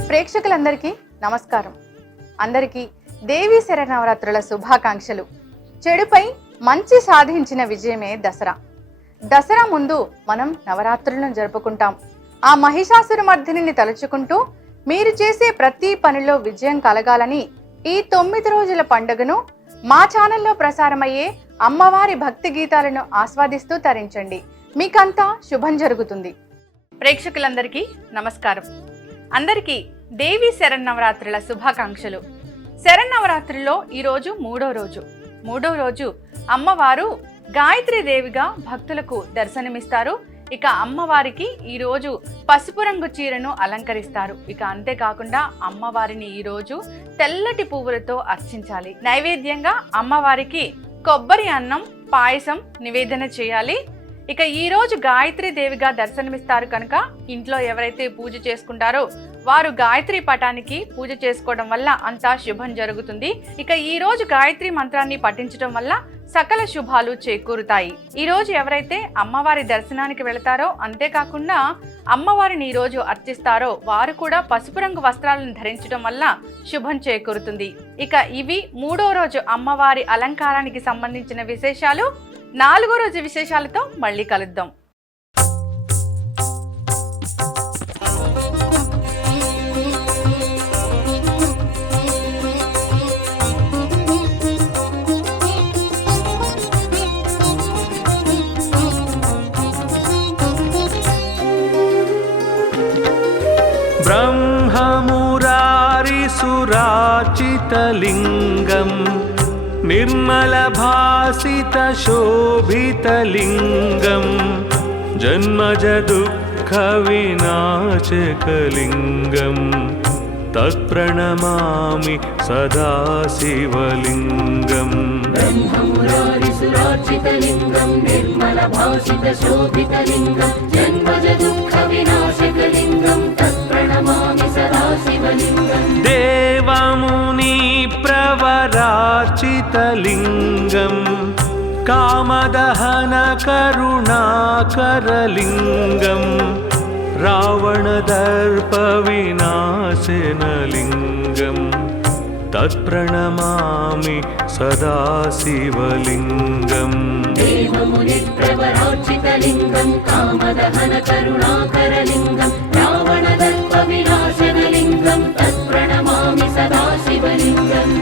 ప్రేక్షకులందరికీ నమస్కారం. అందరికీ దేవీ శరన్నవరాత్రుల శుభాకాంక్షలు. చెడుపై మంచి సాధించిన విజయమే దసరా. దసరా ముందు మనం నవరాత్రులను జరుపుకుంటాం. ఆ మహిషాసురమర్దిని తలుచుకుంటూ మీరు చేసే ప్రతి పనిలో విజయం కలగాలని ఈ 9 రోజుల పండుగను మా ఛానల్లో ప్రసారమయ్యే అమ్మవారి భక్తి గీతాలను ఆస్వాదిస్తూ తరించండి. మీకంతా శుభం జరుగుతుంది. ప్రేక్షకులందరికీ నమస్కారం. అందరికీ దేవీ శరన్నవరాత్రుల శుభాకాంక్షలు. శరన్నవరాత్రుల్లో ఈరోజు మూడో రోజు అమ్మవారు గాయత్రీ దేవిగా భక్తులకు దర్శనమిస్తారు. ఇక అమ్మవారికి ఈరోజు పసుపు రంగు చీరను అలంకరిస్తారు. ఇక అంతేకాకుండా అమ్మవారిని ఈరోజు తెల్లటి పువ్వులతో అర్చించాలి. నైవేద్యంగా అమ్మవారికి కొబ్బరి అన్నం, పాయసం నివేదన చేయాలి. ఇక ఈ రోజు గాయత్రీ దేవిగా దర్శనమిస్తారు కనుక ఇంట్లో ఎవరైతే పూజ చేసుకుంటారో వారు గాయత్రి పటానికి పూజ చేసుకోవడం వల్ల అంతా శుభం జరుగుతుంది. ఇక ఈ రోజు గాయత్రి మంత్రాన్ని పఠించడం వల్ల సకల శుభాలు చేకూరుతాయి. ఈ రోజు ఎవరైతే అమ్మవారి దర్శనానికి వెళతారో అంతేకాకుండా అమ్మవారిని ఈ రోజు అర్చిస్తారో వారు కూడా పసుపు రంగు వస్త్రాలను ధరించడం వల్ల శుభం చేకూరుతుంది. ఇక ఇవి 3వ రోజు అమ్మవారి అలంకారానికి సంబంధించిన విశేషాలు. 4వ రోజు విశేషాలతో మళ్ళీ కలుద్దాం. ब्रह्ममुरारिसुराचितलिङ्गं निर्मलभासितशोभितलिङ्गं जन्मजदुःखविनाशकलिङ्गं तत्प्रणमामि सदा शिवलिङ्गम्. ब्रह्ममुरारिसुराचितलिङ्गं निर्मलभासितशोभितलिङ्गं जन्मजदुःखविनाशकलिङ्गं तत्प्रणमामि सदा शिवलिङ्गम्. देवमुनिप्रवराचितलिङ्गं कामदहनकरुणाकरलिङ्गं रावणदर्पविनाशनलिङ्गं तत्प्रणमामि सदा शिवलिङ्गम्. देवमुनिप्रवराचितलिङ्गं कामदहनकरुणाकरलिङ्गं रावणदर्पविनाशनलिङ्गं तत्प्रणमामि सदा शिवलिङ्गम्.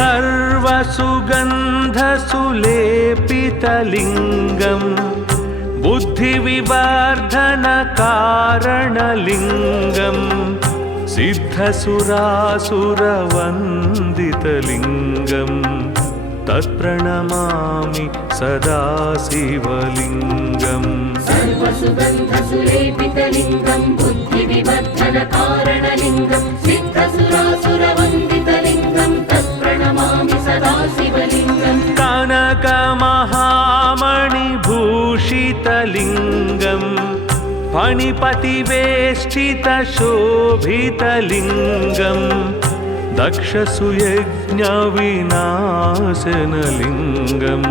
सर्वसुगन्धसुलेपितलिङ्गं बुद्धिविवर्धनकारणलिङ्गं सिद्धसुरासुरवन्दितलिङ्गं तत्प्रणमामि सदा शिवलिङ्गम्. सर्वसुगन्धसुलेपितलिङ्गं बुद्धिविवर्धनकारणलिङ्गं सिद्धसुरासुरवन्दितलिङ्गं तत्प्रणमामि सदा शिवलिङ्गम्. कनकमहामणिभूषितलिङ्गं फणिपतिवेष्टितशोभितलिङ्गं दक्षसुयज्ञविनाशनलिङ्गं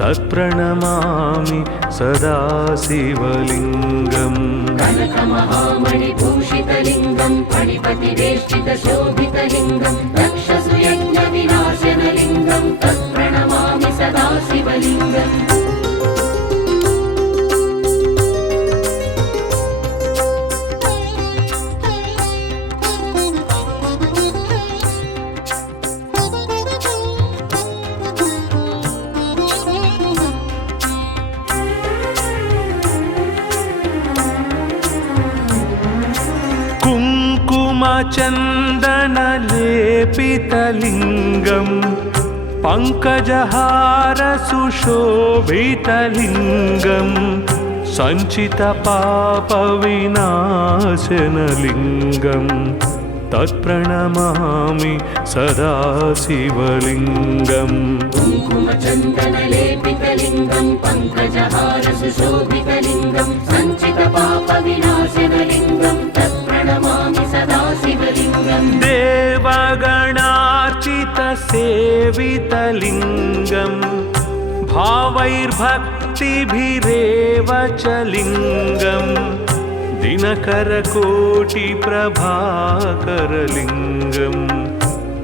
तत्प्रणमामि सदा शिवलिङ्गम्. कनकमहामणिभूषितलिङ्गं फणिपतिवेष्टितशोभितलिङ्गं दक्षसुयज्ञविनाशनलिङ्गं तत्प्रणमामि सदा शिवलिङ्गम्. कुङ्कुमचन्दनलेपितलिङ्गं पङ्कजहारसुशोभितलिङ्गं सञ्चितपापविनाशनलिङ्गं तत्प्रणमामि सदा शिवलिङ्गम्. कुङ्कुमचन्दनलेपितलिङ्गं पङ्कजहारसुशोभितलिङ्गं शोभितलिङ्गं सञ्चितपापविनाशनलिङ्गं तत्प्रणमामि सदा शिवलिङ्गम् देवगणार्चितसेवितलिङ्गं भावैर्भक्तिभिरेव च लिङ्गं दिनकरकोटिप्रभाकरलिङ्गं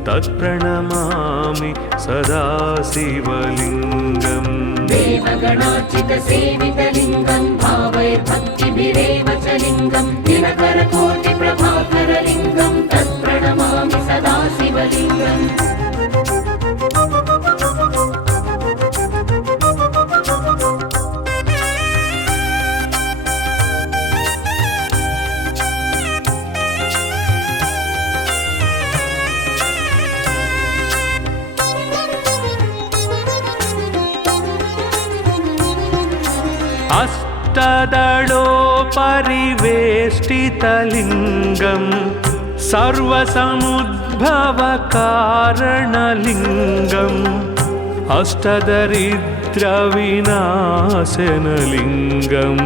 तत्प्रणमामि सदा शिवलिङ्गम् देवगणार्चितसेवितलिङ्गं भावैर्भक्तिभिरेव च लिङ्गं दिनकरकोटिप्रभाकरलिङ्गं तत्प्रणमामि सदा शिवलिङ्गम् अष्टदलोपरिवेष्टितलिङ्गं सर्वसमुद्भवकारणलिङ्गम् अष्टदरिद्रविनाशनलिङ्गं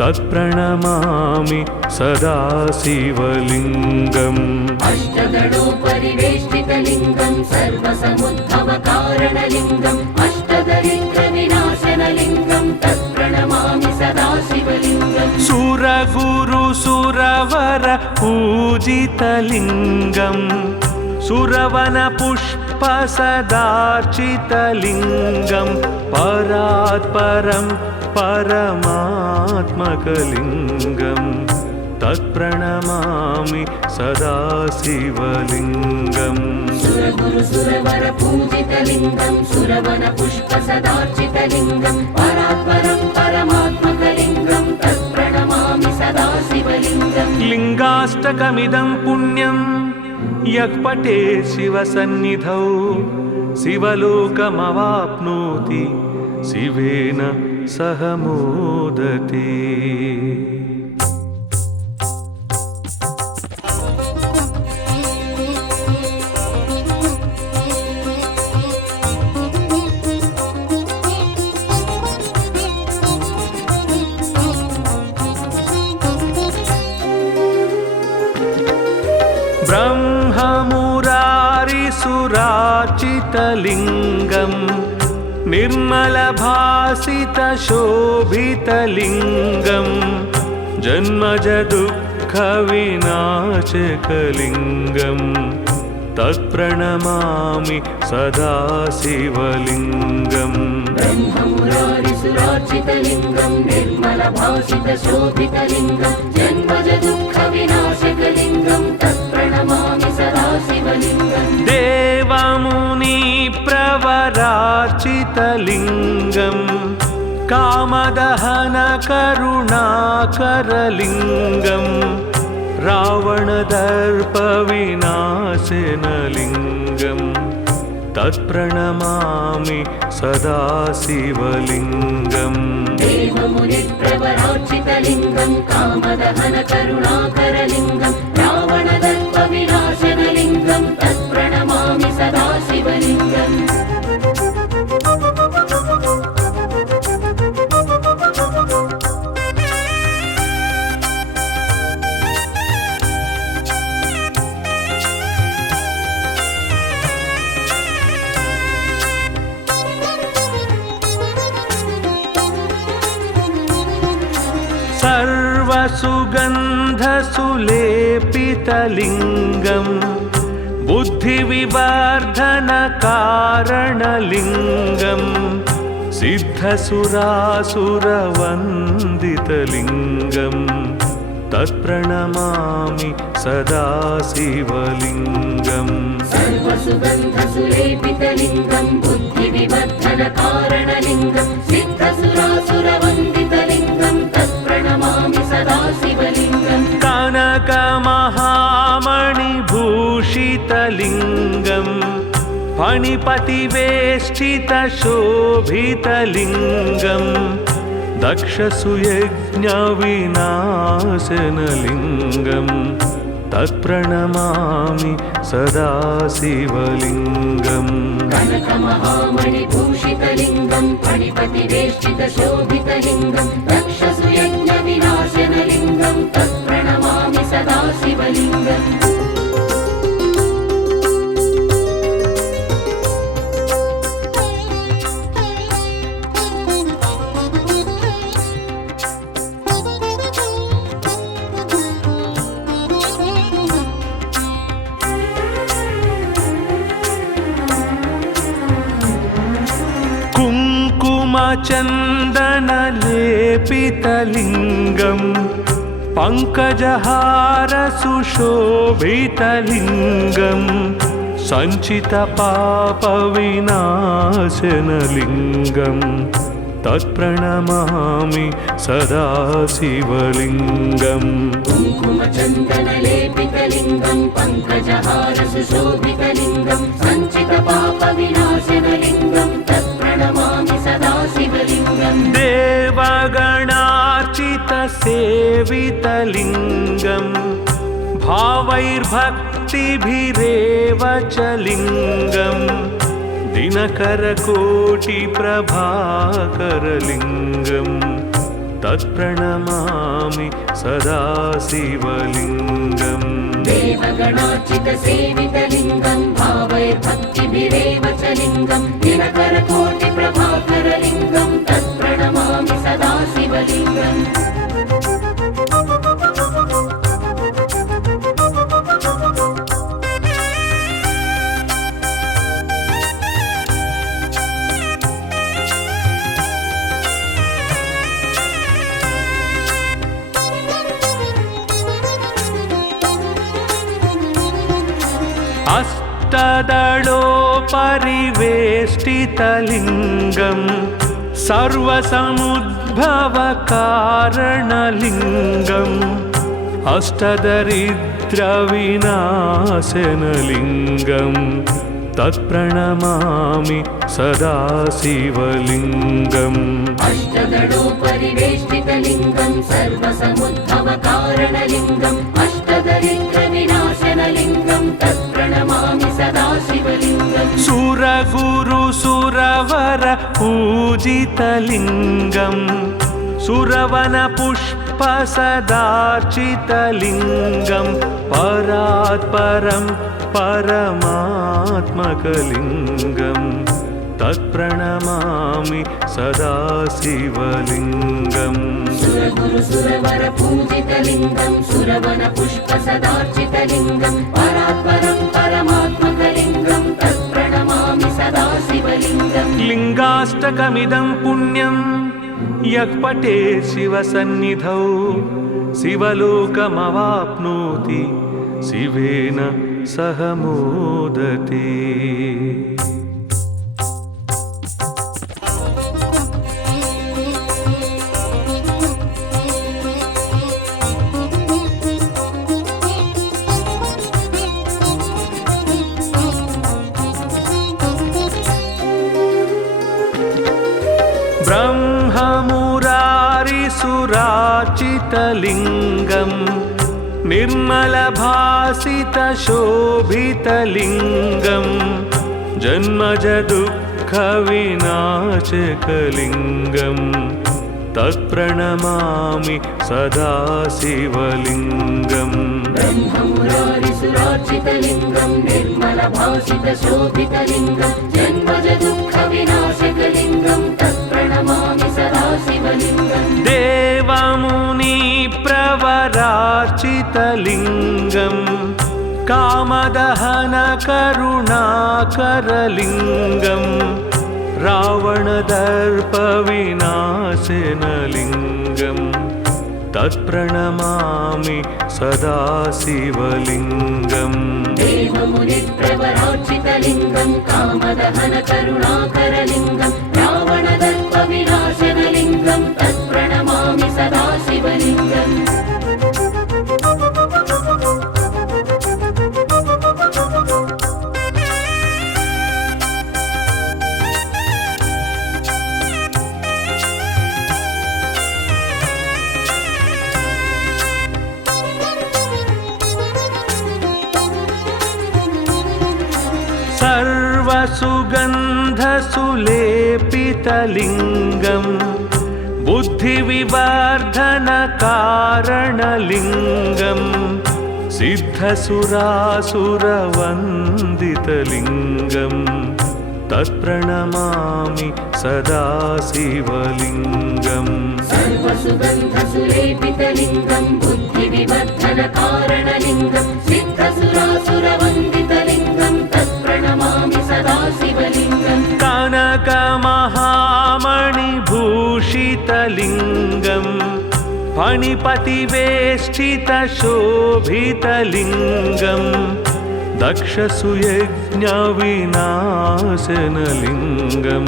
तत्प्रणमामि सदा शिवलिङ्गम् अष्टदलोपरिवेष्टितलिङ्गं सर्वसमुद्भवकारणलिङ्गम् अष्टदरिद्रविनाशनलिङ्गं तत्प्रणमामि सदा शिवलिङ्गम् सुरगुरुसुरवर पूजितलिङ्गं सुरवनपुष्पसदार्चितलिङ्गं परात्परं परमात्मकलिङ्गं तत्प्रणमामि सदा शिवलिङ्गम् सुरगुरुसुरवर पूजितलिङ्गं सुरवनपुष्पसदार्चितलिङ्गं परात्परं परमात्मकलिङ्गं तत्प्रणमामि सदा शिवलिङ्गम् लिङ्गाष्टकमिदं पुण्यं यः पठेत् शिवसन्निधौ शिवलोकमवाप्नोति शिवेन सह मोदते। ब्रह्ममुरारिसुराचितलिङ्गं निर्मलभासितशोभितलिङ्गं जन्मजदुःखविनाशकलिङ्गं तत्प्रणमामि सदा शिवलिङ्गम् ब्रह्ममुरारिसुरार्चितलिङ्गं निर्मलभासितशोभितलिङ्गं जन्मजदुःखविनाशकलिङ्गं तत्प्रणमामि सदा शिवलिङ्गम् देवमुनिप्रवरार्चितलिङ्गं कामदहनकरुणाकरलिङ्गं रावणदर्पविनाशनलिङ्गं तत्प्रणमामि सदा शिवलिङ्गम् देवमुनिप्रवरार्चितलिङ्गं कामदहनकरुणाकरलिङ्गं रावणदर्पविनाशनलिङ्गं तत्प्रणमामि सदा शिवलिङ्गम् सर्वसुगन्धसुलेपितलिङ्गं बुद्धिविवर्धनकारणलिङ्गं सिद्धसुरासुरवन्दितलिङ्गं तत्प्रणमामि सदा शिवलिङ्गम् सर्वसुगन्धसुलेपितलिङ्गं बुद्धिविवर्धनकारणलिङ्गं सिद्धसुरासुरवन्दितलिङ्गं तत्प्रणमामि सदा शिवलिङ्गम् कनकमहामणिभूषितलिङ्गं फणिपतिवेष्टितशोभितलिङ्गं दक्षसुयज्ञविनाशनलिङ्गं तत्प्रणमामि सदा शिवलिङ्गम् कनकमहामणिभूषितलिङ्गं फणिपतिवेष्टितशोभितलिङ्गं कुङ्कुमचन्दनलेपितलिङ्गं पङ्कजहारसुशोभितलिङ्गं सञ्चितपापविनाशनलिङ्गं तत्प्रणमामि सदा शिवलिङ्गम् कुङ्कुमचन्दनलेपितलिङ्गं पङ्कजहारसुशोभितलिङ्गं सञ्चितपापविनाशनलिङ्गं तत्प्रणमामि सदा शिवलिङ्गम् देवगणार्चितसेवितलिङ्गं भावैर्भक्तिभिरेव च लिङ्गं दिनकरकोटिप्रभाकरलिङ्गं तत्प्रणमामि सदा शिवलिङ्गम् देवगणार्चितसेवितलिङ्गं भावैर्भक्तिभिरेव च लिङ्गं दिनकरकोटिप्रभाकरलिङ्गं तत्प्रणमामि सदा शिवलिङ्गम् अष्टदलोपरिवेष्टितलिङ्गं सर्वसमुद्भवकारणलिङ्गम् अष्टदरिद्रविनाशनलिङ्गं तत्प्रणमामि सदा शिवलिङ्गम् अष्टदलोपरिवेष्टितलिङ्गं सर्वसमुद्भवकारणलिङ्गम् अष्टदरिद्रविनाशनलिङ्गं तत्प्रणमामि सदा शिवलिङ्गम् सुरगुरुसुरवर पूजितलिङ्गं सुरवनपुष्पसदार्चितलिङ्गं परात्परं परमात्मकलिङ्गं तत्प्रणमामि सदा शिवलिङ्गम् सुरगुरुसुरवर पूजितलिङ्गं सुरवनपुष्पसदार्चितलिङ्गं परात्परं परमात्मकलिङ्गं तत्प्रणमामि सदा शिवलिङ्गम् लिङ्गाष्टकमिदं पुण्यं यः पठेत् शिवसन्निधौ शिवलोकमवाप्नोति शिवेन सह मोदते। ब्रह्ममुरारिसुरार्चितलिङ्गं निर्मलभासितशोभितलिङ्गं जन्मजदुःखविनाशकलिङ्गं तत्प्रणमामि सदा शिवलिङ्गम् ब्रह्ममुरारिसुरार्चितलिङ्गं निर्मलभासितशोभितलिङ्गं जन्मजदुःखविनाशकलिङ्गं तत्प्रणमामि सदा शिवलिङ्गम् देवमुनिप्रवरार्चितलिङ्गं कामदहनकरुणाकरलिङ्गं रावणदर्पविनाशनलिङ्गं तत्प्रणमामि सदा शिवलिङ्गम् देवमुनिप्रवरार्चितलिङ्गं कामदहनकरुणाकरलिङ्गं रावणदर्पविनाशनलिङ्गं तत्प्रणमामि सदा शिवलिङ्गम् सर्वसुगन्धसुलेपितलिङ्गं बुद्धिविवर्धनकारणलिङ्गं सिद्धसुरासुरवन्दितलिङ्गं तत्प्रणमामि सदा शिवलिङ्गम् सर्वसुगन्धसुलेपितलिङ्गं बुद्धिविवर्धनकारणलिङ्गं सिद्धसुरासुरवन्दितलिङ्गं तत्प्रणमामि सदा शिवलिङ्गम् कानन कनकमहामणिभूषितलिङ्गं फणिपतिवेष्टितशोभितलिङ्गं दक्षसुयज्ञविनाशनलिङ्गं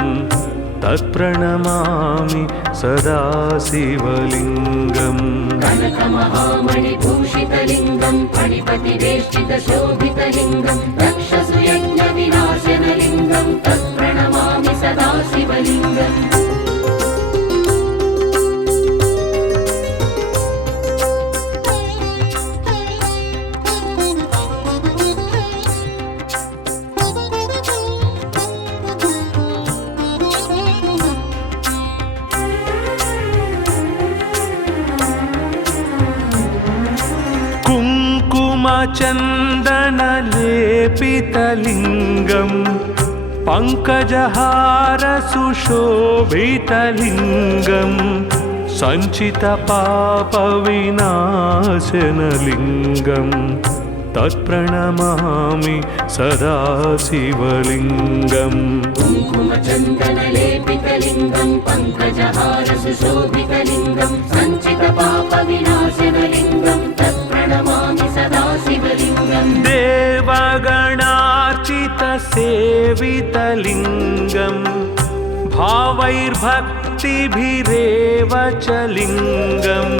तत्प्रणमामि सदा शिवलिङ्गम् कनकमहामणिभूषितलिङ्गं फणिपतिवेष्टितशोभितलिङ्गं दक्षसुयज्ञविनाशनलिङ्गं तत्प्रणमामि सदा शिवलिङ्गम् कुङ्कुमचन्दनलेपितलिङ्गं पङ्कजहारसुशोभितलिङ्गं सञ्चितपापविनाशनलिङ्गं तत्प्रणमामि सदा शिवलिङ्गम् कुङ्कुमचन्दनलेपितलिङ्गं पङ्कजहारसुशोभितलिङ्गं सञ्चितपापविनाशनलिङ्गं तत्प्रणमामि सदा शिवलिङ्गम् देवगणार्चितसेवितलिङ्गं भावैर्भक्तिभिरेव च लिङ्गं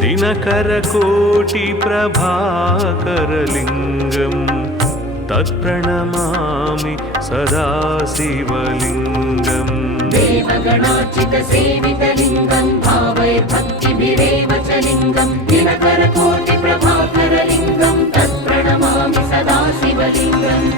दिनकरकोटिप्रभाकरलिङ्गं तत्प्रणमामि सदा शिवलिङ्गम् देवगणार्चितसेवितलिङ्गं भावैर्भक्तिभिरेव च लिङ्गं दिनकरकोटिप्रभाकरलिङ्गं तत्प्रणमामि सदा शिवलिङ्गम्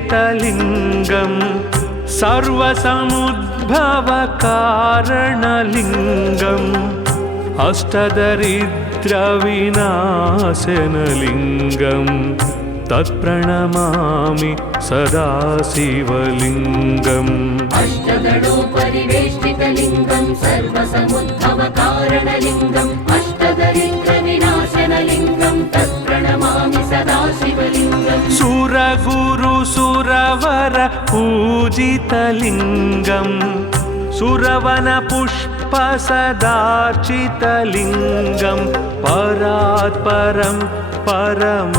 अष्टदलोपरिवेष्टितलिङ्गं सर्वसमुद्भवकारणलिङ्गम् अष्टदरिद्रविनाशनलिङ्गं तत्प्रणमामि सदा शिवलिङ्गम् अष्टदलोपरिवेष्टितलिङ्गं सर्वसमुद्भवकारणलिङ्गम् अष्टदरिद्रविनाशनलिङ्गं तत्प्रणमामि सदा शिवलिङ्गम् सुरगुरुसुरवर पूजितलिङ्गं सुरवनपुष्पसदार्चितलिङ्गं परात्परं परमात्मकलिङ्गं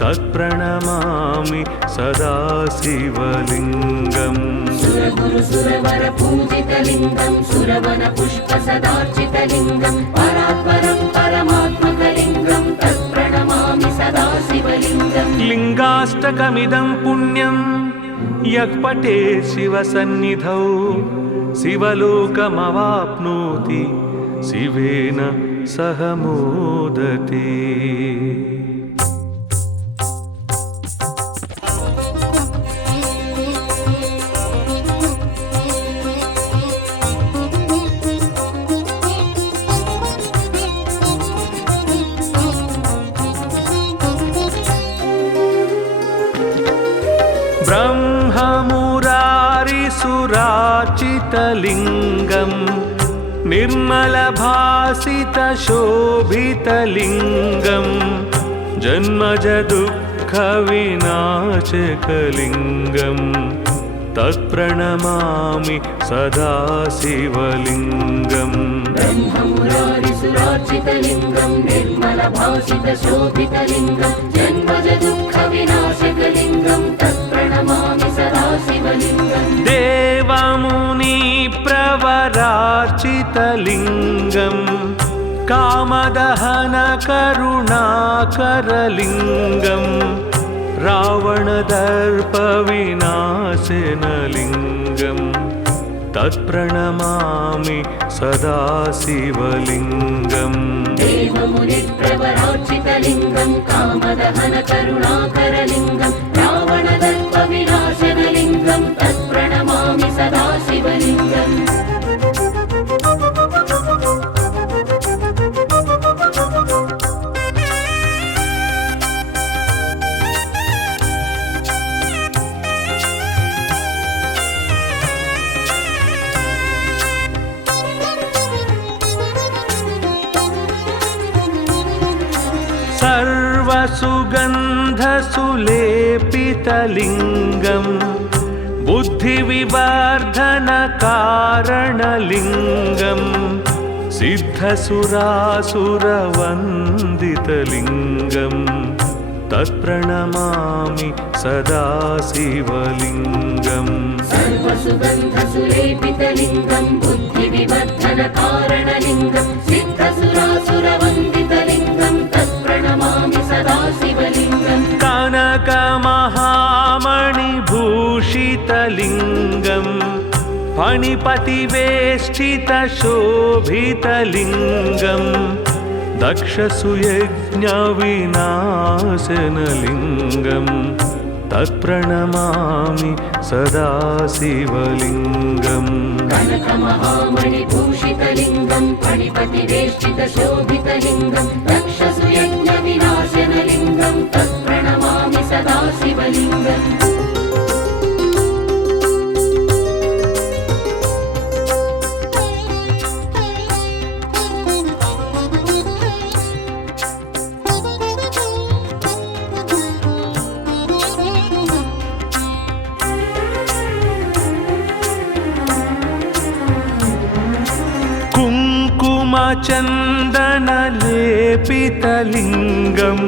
तत्प्रणमामि सदा शिवलिङ्गम् सुरगुरुसुरवर पूजितलिङ्गं सुरवनपुष्पसदार्चितलिङ्गं परात्परं परमात्मकलिङ्गं तत्प्रणमामि सदा शिवलिङ्गम् लिङ्गाष्टकमिदं पुण्यं यः पठेत् शिवसन्निधौ शिवलोकमवाप्नोति शिवेन सह मोदते। ब्रह्ममुरारिसुरार्चितलिङ्गं निर्मलभासितशोभितलिङ्गं जन्मजदुःखविनाशकलिङ्गं तत्प्रणमामि सदा शिवलिङ्गम् ब्रह्ममुरारिसुरार्चितलिङ्गं निर्मलभासितशोभितलिङ्गं जन्मजदुःखविनाशकलिङ्गं तत्प्रणमामि सदा शिवलिङ्गम् देवमुनिप्रवरार्चितलिङ्गं कामदहनकरुणाकरलिङ्गं रावणदर्पविनाशनलिङ्गं तत्प्रणमामि सदा शिवलिङ्गम् देवमुनिप्रवरार्चितलिङ्गं कामदहनकरुणाकरलिङ्गं रावणदर्पविनाशनलिङ्गं तत्प्रणमामि सदा शिवलिङ्गम् सर्वसुगन्धसुलेपितलिङ्गम् बुद्धिविवर्धनकारणलिङ्गम् सिद्धसुरासुरवन्दितलिङ्गम् तत्प्रणमामि सदा शिवलिङ्गम् सर्वसुगन्धसुलेपितलिङ्गम् बुद्धिविवर्धनकारणलिङ्गम् सिद्धसुरासुरवन्दितलिङ्गम् तत्प्रणमामि सदा शिवलिङ्गम् कनकमहामणिभूषितलिङ्गम् फणिपतिवेष्टितशोभितलिङ्गम् दक्षसुयज्ञविनाशनलिङ्गम् तत्प्रणमामि सदा शिवलिङ्गम् कनकमहामणिभूषितलिङ्गम् फणिपतिवेष्टितशोभितलिङ्गम् दक्षसुयज्ञविनाशनलिङ्गम् तत्प्रणमामि सदा शिवलिङ्गम् कुङ्कुमचन्दनलेपितलिङ्गम्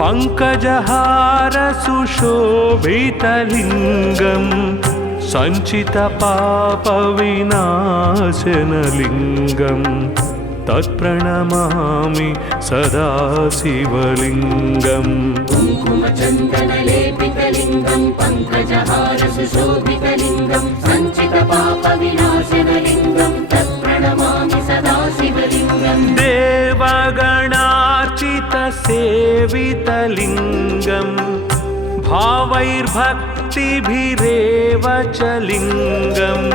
पङ्कजहारसुशोभितलिङ्गम् सञ्चितपापविनाशनलिङ्गम् तत्प्रणमामि सदा शिवलिङ्गम् कुङ्कुमचन्दनलेपितलिङ्गम् पङ्कजहारसुशोभितलिङ्गम् सञ्चितपापविनाशनलिङ्गम् तत्प्रणमामि सदा शिवलिङ्गम् देवगणार्चितसेवितलिङ्गम् भावैर्भक्तिभिरेव च लिङ्गम्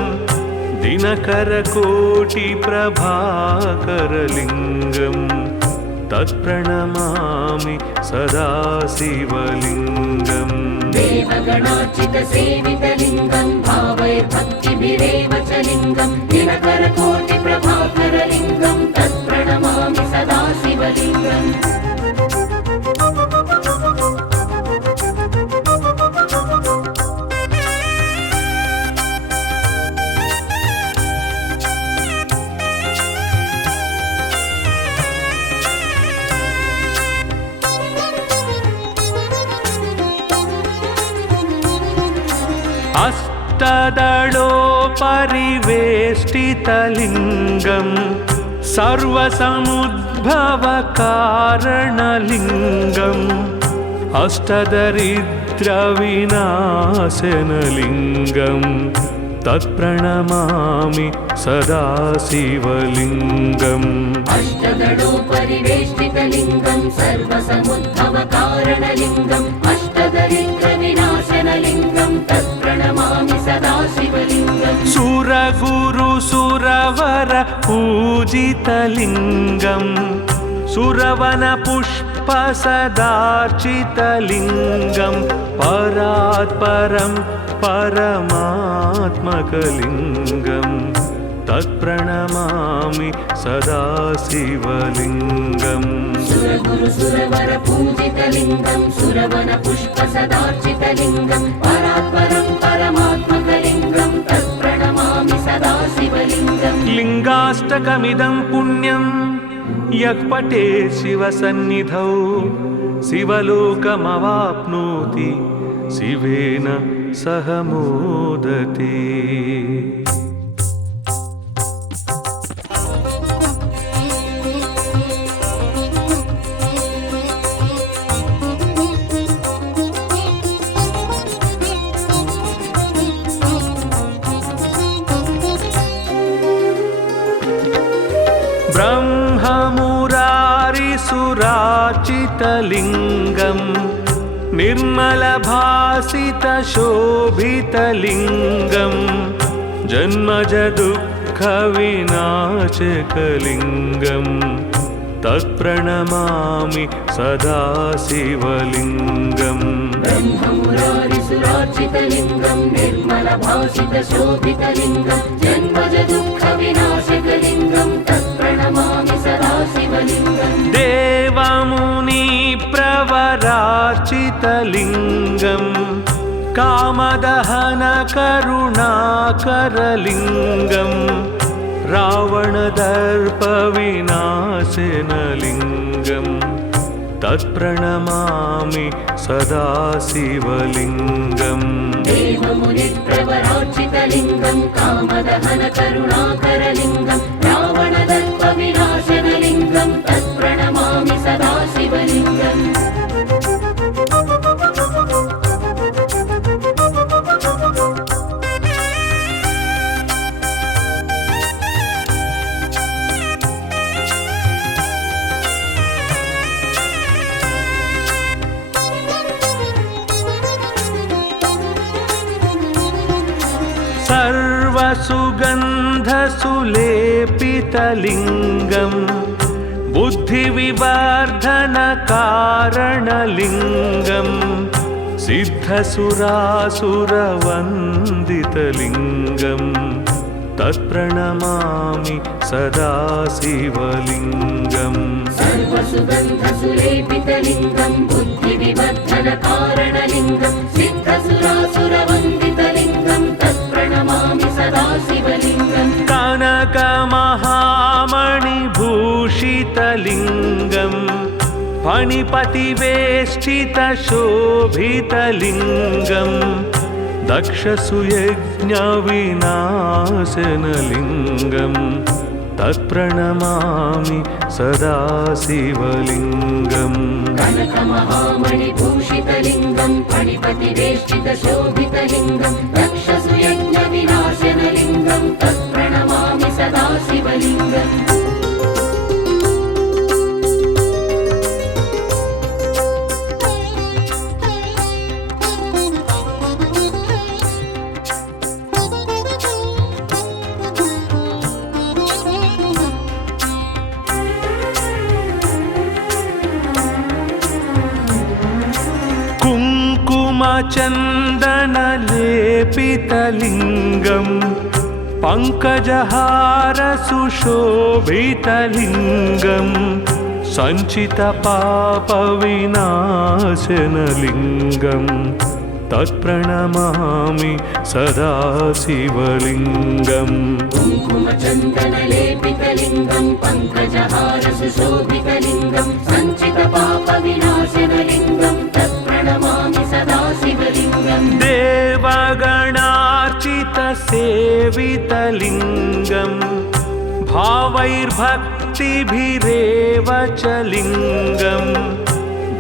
दिनकरकोटिप्रभाकरलिङ्गम् तत्प्रणमामि सदा शिवलिङ्गम् देवगणार्चितसेवितलिङ्गम् भावैर्भक्तिभिरेव च लिङ्गम् दिनकरकोटिप्रभाकरलिङ्गम् तत्प्रणमामि सदा शिवलिङ्गम् अष्टदलोपरिवेष्टितलिङ्गम् सर्वसमुद्भवकारणलिङ्गम् अष्टदरिद्रविनाशनलिङ्गम् तत्प्रणमामि सदा शिवलिङ्गम् अष्टदलोपरिवेष्टितलिङ्गम् सर्वसमुद्भवकारणलिङ्गम् अष्टदरिद्रविनाशनलिङ्गम् तत्प्रणमामि सदा शिवलिङ्गम् सुरगुरुसुरवर पूजितलिङ्गम् सुरवनपुष्पसदार्चितलिङ्गम् परात्परं परमात्मकलिङ्गम् तत्प्रणमामि सदा शिवलिङ्गम् सुरगुरुसुरवर पूजितलिङ्गम् सुरवनपुष्पसदार्चितलिङ्गम् परात्परं परमात्मकलिङ्गम् तत्प्रणमामि सदा शिवलिङ्गम् लिङ्गाष्टकमिदं पुण्यं यः पठेत् शिवसन्निधौ शिवलोकमवाप्नोति शिवेन सह मोदते। ब्रह्ममुरारिसुराचितलिङ्गम् निर्मलभासितशोभितलिङ्गम् जन्मजदुःखविनाशकलिङ्गम् तत्प्रणमामि सदा शिवलिङ्गम् ब्रह्ममुरारिसुराचितलिङ्गम् निर्मलभासितशोभितलिङ्गम् जन्मजदुःखविनाशकलिङ्गम् तत्प्रणमामि सदा शिवलिङ्गम् देवमुनि सदाशिवलिङ्गं कामदहनकरुणाकरलिङ्गं रावणदर्पविनाशनलिङ्गं तत्प्रणमामि सदा शिवलिङ्गम् देवमुनिप्रवरार्चितलिङ्गं कामदहनकरुणाकरलिङ्गं रावणदर्पविनाशनलिङ्गं तत्प्रणमामि सदा शिवलिङ्गम् सर्वसुगन्धसुलेपितलिङ्गं बुद्धिविवर्धनकारणलिङ्गं सिद्धसुरासुरवन्दितलिङ्गं तत्प्रणमामि सदा शिवलिङ्गम् सर्वसुगन्धसुलेपितलिङ्गं बुद्धिविवर्धनकारणलिङ्गं सिद्धसुरासुरवन्दितलिङ्गं तत्प्रणमामि सदा शिवलिङ्गम् कनकमहामणिभूषितलिङ्गं फणिपतिवेष्टितशोभितलिङ्गं दक्षसुयज्ञविनाशनलिङ्गं तत्प्रणमामि सदा शिवलिङ्गम् कनकमहामणिभूषितलिङ्गं फणिपतिवेष्टितशोभितलिङ्गं दक्षसुयज्ञविनाशनलिङ्गं तत्प्रणमामि सदा शिवलिङ्गम् कुङ्कुमचन्दनलेपितलिङ्गं पङ्कजहारसुशोभितलिङ्गं सञ्चितपापविनाशनलिङ्गं तत्प्रणमामि सदा शिवलिङ्गम् कुङ्कुमचन्दनलेपितलिङ्गं पङ्कजहारसुशोभितलिङ्गं सञ्चितपापविनाशनलिङ्गं तत्प्रणमामि सदा शिवलिङ्गम् देवगणार्चितसेवितलिङ्गं भावैर्भक्तिभिरेव च लिङ्गं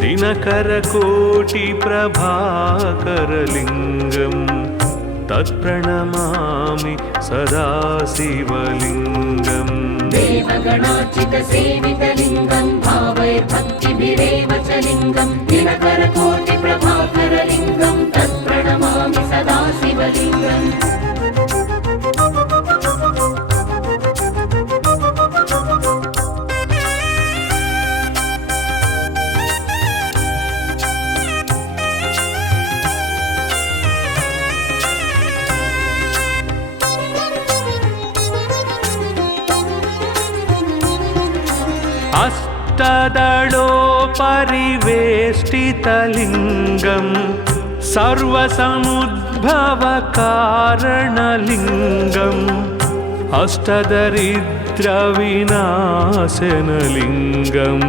दिनकरकोटिप्रभाकरलिङ्गं तत्प्रणमामि सदा शिवलिङ्गम् देवगणार्चितसेवितलिङ्गं भावैर्भक्तिभिरेव च लिङ्गं दिनकरकोटिप्रभाकरलिङ्गं तत्प्रणमामि सदा शिवलिङ्गम् अष्टदलोपरिवेष्टितलिङ्गं सर्वसमुद्भवकारणलिङ्गम् अष्टदरिद्रविनाशनलिङ्गं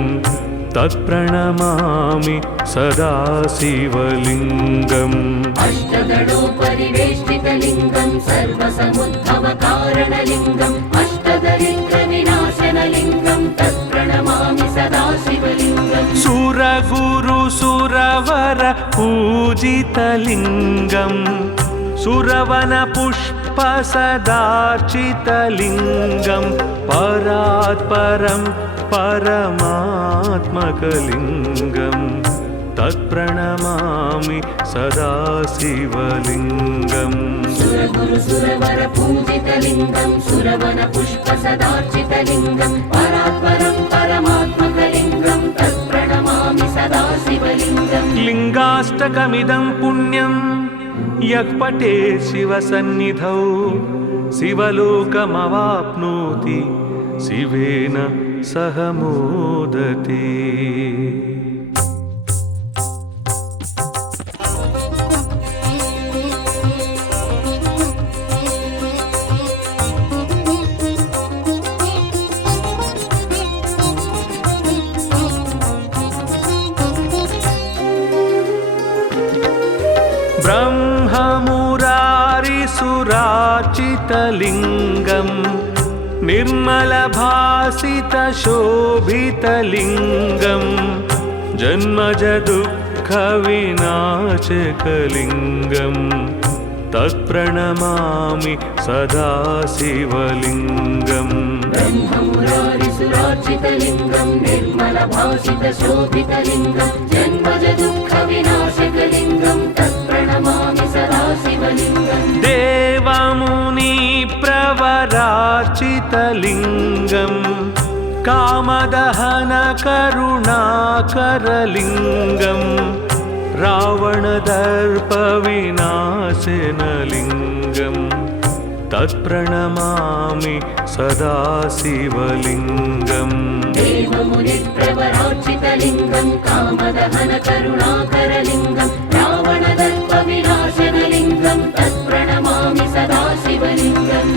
तत्प्रणमामि सदा शिवलिङ्गम् अष्टदलोपरिवेष्टितलिङ्गं सर्वसमुद्भवकारणलिङ्गम् अष्टदरिद्रविनाशनलिङ्गं तत्प्रणमामि सदा शिवलिङ्गम् सुरगुरुसुरवर पूजितलिङ्गं सुरवनपुष्पसदार्चितलिङ्गं परात्परं परमात्मकलिङ्गं तत्प्रणमामि सदा शिवलिङ्गम् सुरगुरुसुरवर पूजितलिङ्गं सुरवनपुष्पसदार्चितलिङ्गं परात्परं परमात्मकलिङ्गं तत्प्रणमामि सदा शिवलिङ्गम् लिङ्गाष्टकमिदं पुण्यं यः पठेत् शिवसन्निधौ शिवलोकमवाप्नोति शिवेन सह मोदते। सुरवरपूजितलिङ्गं निर्मलभासितशोभितलिङ्गं जन्मजदुःखविनाशकलिङ्गं तत्प्रणमामि सदा शिवलिङ्गम् ब्रह्ममुरारिसुरार्चितलिङ्गं निर्मलभासितशोभितलिङ्गं जन्मजदुःखविनाशकलिङ्गं तत्प्रणमामि सदा शिवलिङ्गम् देवमुनिप्रवरार्चितलिङ्गं कामदहनकरुणाकरलिङ्गं रावणदर्पविनाशनलिङ्गं तत्प्रणमामि सदा शिवलिङ्गम् देवमुनिप्रवरार्चितलिङ्गं कामदहनकरुणाकरलिङ्गं रावणदर्पविनाशनलिङ्गं तत्प्रणमामि सदा शिवलिङ्गम्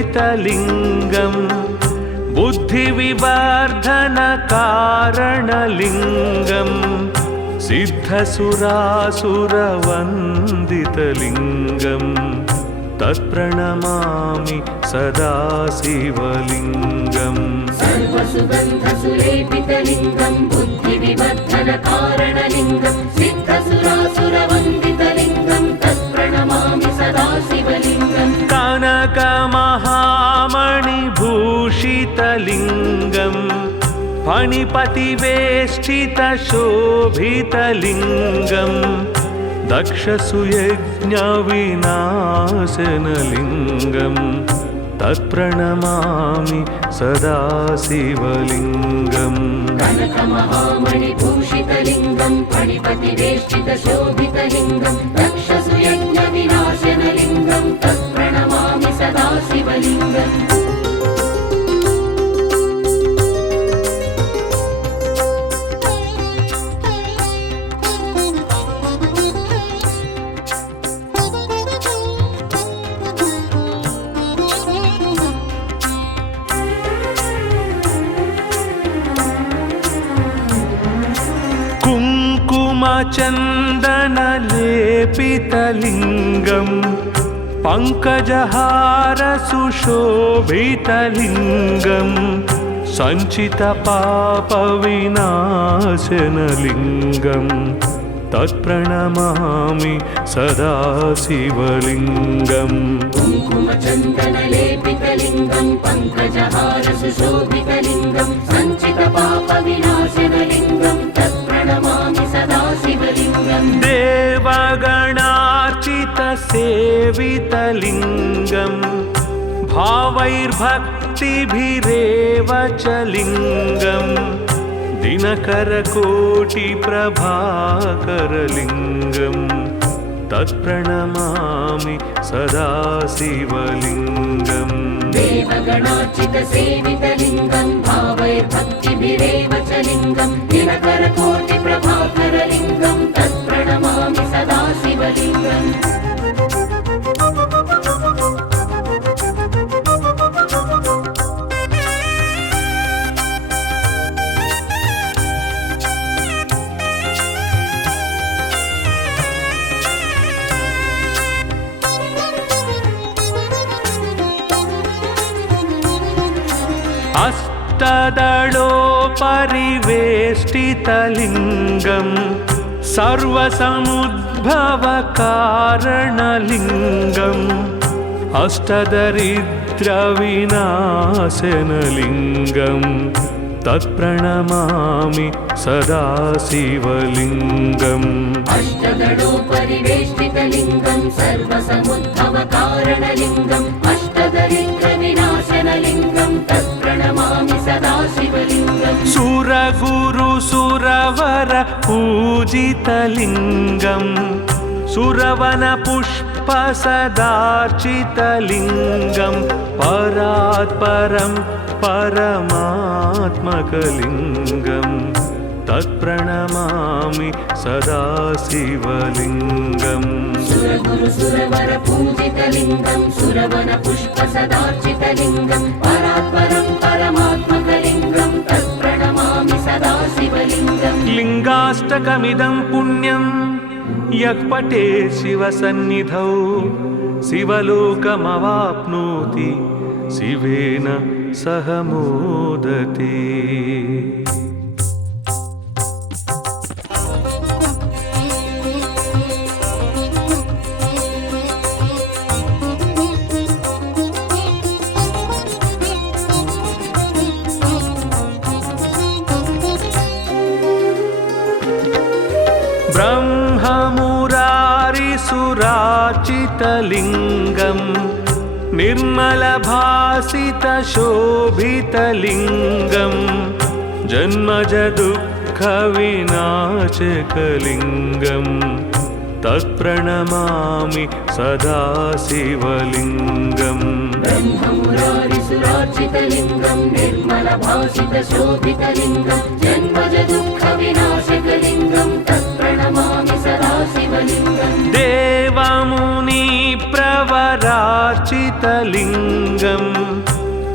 सर्वसुगन्धसुलेपितलिङ्गं बुद्धिविवर्धनकारणलिङ्गं सिद्धसुरासुरवन्दितलिङ्गं तत्प्रणमामि सदा शिवलिङ्गम् सर्वसुगन्धसुलेपितलिङ्गं बुद्धिविवर्धनकारणलिङ्गं सिद्धसुरासुरवन्दितलिङ्गं तत्प्रणमामि सदा शिवलिङ्गम् कनकमहामणिभूषितलिङ्गं फणिपतिवेष्टितशोभितलिङ्गं दक्षसुयज्ञविनाशनलिङ्गं तत्प्रणमामि सदा शिवलिङ्गम् कनकमहामणिभूषितलिङ्गं फणिपतिवेष्टितशोभितलिङ्गं दक्षसुयज्ञविनाशनलिङ्गं तत्प्रणमामि सदा शिवलिङ्गम् कुङ्कुमचन्दनलेपितलिङ्गं पङ्कजहारसुशोभितलिङ्गं सञ्चितपापविनाशनलिङ्गं तत्प्रणमामि सदा शिवलिङ्गम् कुङ्कुमचन्दनलेपितलिङ्गं पङ्कजहारसुशोभितलिङ्गं सञ्चितपापविनाशनलिङ्गं तत्प्रणमामि सदा शिवलिङ्गम् देवगणार्चितसेवितलिङ्गं भावैर्भक्तिभिरेव च लिङ्गं दिनकरकोटिप्रभाकरलिङ्गं तत्प्रणमामि सदा शिवलिङ्गम् देवगणार्चितसेवितलिङ्गं भावैर्भक्तिभिरेव च लिङ्गं दिनकरकोटिप्रभाकरलिङ्गं तत्प्रणमामि सदा शिवलिङ्गम् अष्टदलोपरिवेष्टितलिङ्गं सर्वसमुद्भवकारणलिङ्गम् अष्टदरिद्रविनाशनलिङ्गं तत्प्रणमामि सदा शिवलिङ्गम् अष्टदलोपरिवेष्टितलिङ्गं सर्वसमुद्भवकारणलिङ्गम् अष्टदरिद्रविनाशनलिङ्गं तत्प्रणमामि सदा शिवलिङ्गम् सुरगुरुसुरवरपूजितलिङ्गं सुरवनपुष्पसदार्चितलिङ्गं परात् परं परमात्मकलिङ्गं तत्प्रणमामि सदा शिवलिङ्गम् सुरगुरुसुरवर पूजितलिङ्गं सुरवन पुष्प सदार्चितलिङ्गं परात्परं परमात्मकलिङ्गं तत्प्रणमामि सदा शिवलिङ्गम् लिङ्गाष्टकमिदं पुण्यं यः पठे शिवसन्निधौ शिवलोकमवाप्नोति शिवेन सह मोदते। ब्रह्ममुरारिसुराचितलिङ्गं निर्मलभासितशोभितलिङ्गं जन्मजदुःखविनाशकलिङ्गं तत्प्रणमामि सदा शिवलिङ्गम् ब्रह्ममुरारिसुरार्चितलिङ्गं निर्मलभासितशोभितलिङ्गं जन्मजदुःखविनाशकलिङ्गं तत्प्रणमामि सदा शिवलिङ्गम् देवमुनिप्रवरार्चितलिङ्गं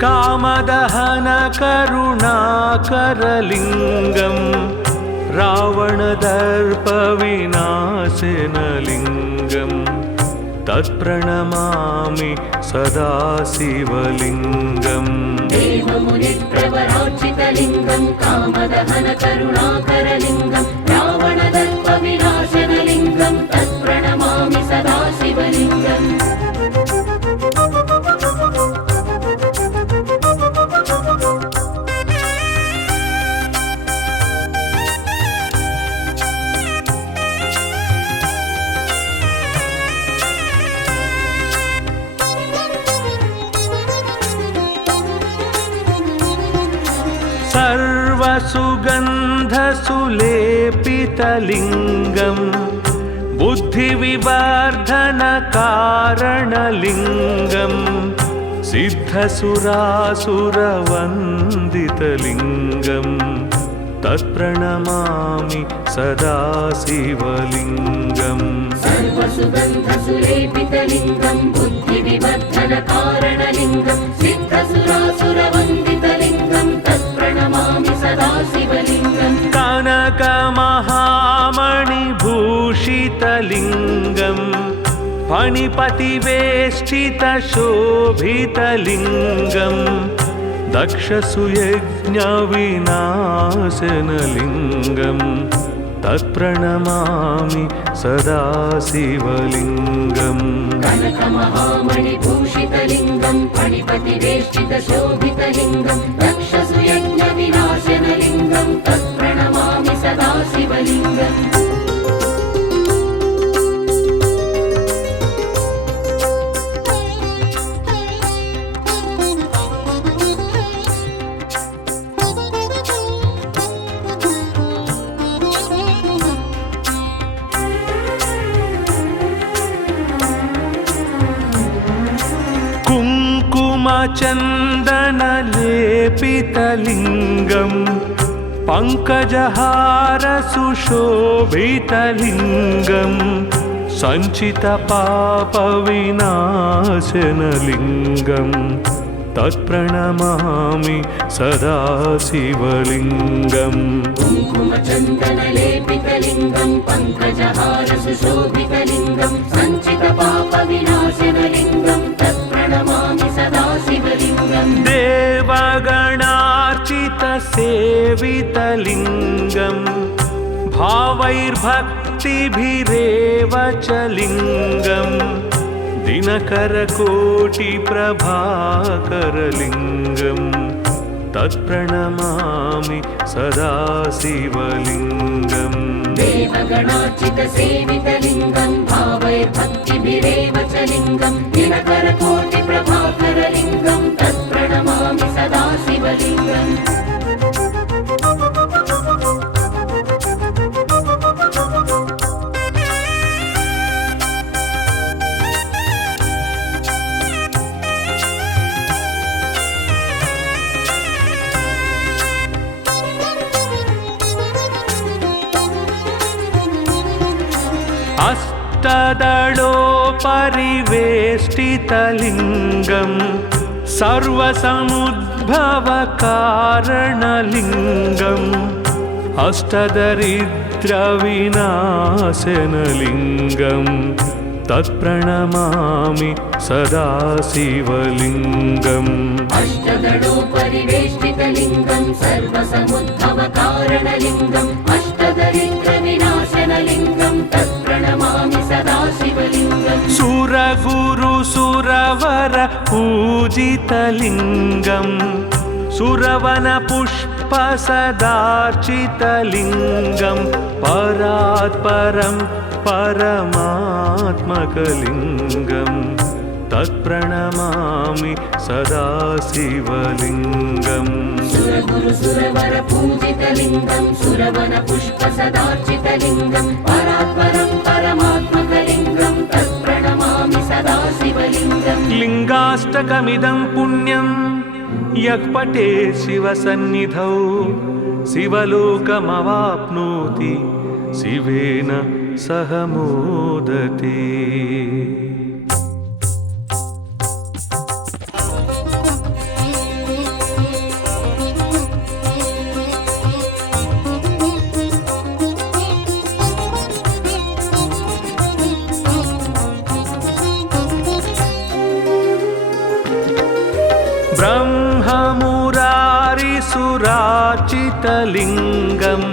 कामदहनकरुणाकरलिङ्गं रावणदर्पविनाशनलिङ्गं तत्प्रणमामि सदा शिवलिङ्गम् देवमुनिप्रवरार्चितलिङ्गं कामदहनकरुणाकरलिङ्गं रावणदर्पविनाशनलिङ्गं तत्प्रणमामि सदा शिवलिङ्गम् सर्वसुगन्धसुलेपितलिङ्गं बुद्धिविवर्धनकारणलिङ्गं सिद्धसुरासुरवन्दितलिङ्गं तत्प्रणमामि सदा शिवलिङ्गम् सर्वसुगन्धसुलेपितलिङ्गं बुद्धिविवर्धनकारणलिङ्गं सिद्धसुरासुरवन्दितलिङ्गं तत्प्रणमामि सदा शिवलिङ्गम् कनकमहामणिभूषितलिङ्गं फणिपतिवेष्टितशोभितलिङ्गं दक्षसुयज्ञविनाशनलिङ्गं तत्प्रणमामि सदा शिवलिङ्गम् कनकमहामणिभूषितलिङ्गं फणिपतिवेष्टितशोभितलिङ्गं दक्षसुयज्ञविनाशनलिङ्गं तत्प्रणमामि सदा शिवलिङ्गम् कुङ्कुमचन्दनलेपितलिङ्गं पङ्कजहारसुशोभितलिङ्गं सञ्चितपापविनाशनलिङ्गं तत्प्रणमामि सदा शिवलिङ्गम् कुङ्कुमचन्दनलेपितलिङ्गं पङ्कजहारसुशोभितलिङ्गं सञ्चितपापविनाशनलिङ्गं तत्प्रणमामि सदा शिवलिङ्गम् देवगणार्चितसेवितलिङ्गं भावैर्भक्तिभिरेव च लिङ्गं दिनकरकोटिप्रभाकरलिङ्गं तत्प्रणमामि सदा शिवलिङ्गम् देवगणार्चितसेवितलिङ्गं भावैर्भक्तिभिरेव च लिङ्गं दिनकरकोटिप्रभाकरलिङ्गं तत्प्रणमामि सदा शिवलिङ्गम् अष्टदलोपरिवेष्टितलिङ्गं सर्वसमुद्भवकारणलिङ्गम् अष्टदरिद्रविनाशनलिङ्गं तत्प्रणमामि सदा शिवलिङ्गम् अष्टदलोपरिवेष्टितलिङ्गं सर्वसमुद्भवकारणलिङ्गम् अष्टदरिद्रविनाशनलिङ्गं तत्प्रणमामि सदा शिवलिङ्गम् सुरगुरुसुरवर पूजितलिङ्गं सुरवनपुष्पसदार्चितलिङ्गं परात्परं परमात्मकलिङ्गं तत्प्रणमामि सदा शिवलिङ्गम् सुरगुरुसुरवर पूजितलिङ्गं सुरवनपुष्पसदार्चितलिङ्गं परात्परं परमात्मकलिङ्गं तत्प्रणमामि सदा शिवलिङ्गम् लिङ्गाष्टकमिदं पुण्यं यः पठे शिवसन्निधौ शिवलोकमवाप्नोति शिवेन सह मोदते। ब्रह्ममुरारिसुरार्चितलिङ्गं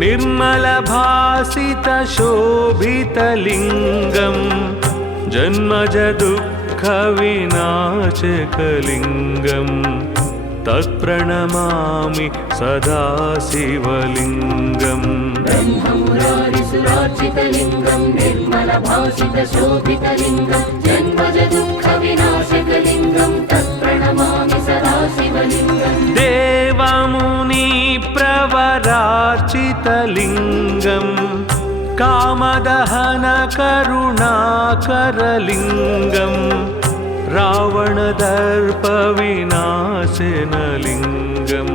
निर्मलभासितशोभितलिङ्गं जन्मजदुःखविनाशकलिङ्गं तत्प्रणमामि सदा शिवलिङ्गम् ब्रह्ममुरारिसुरार्चितलिङ्गं निर्मलभासितशोभितलिङ्गं जन्मजदुःखविनाशकलिङ्गं तत्प्रणमामि सदा शिवलिङ्गम् देवमुनिप्रवरार्चितलिङ्गं कामदहनकरुणाकरलिङ्गं रावणदर्पविनाशनलिङ्गं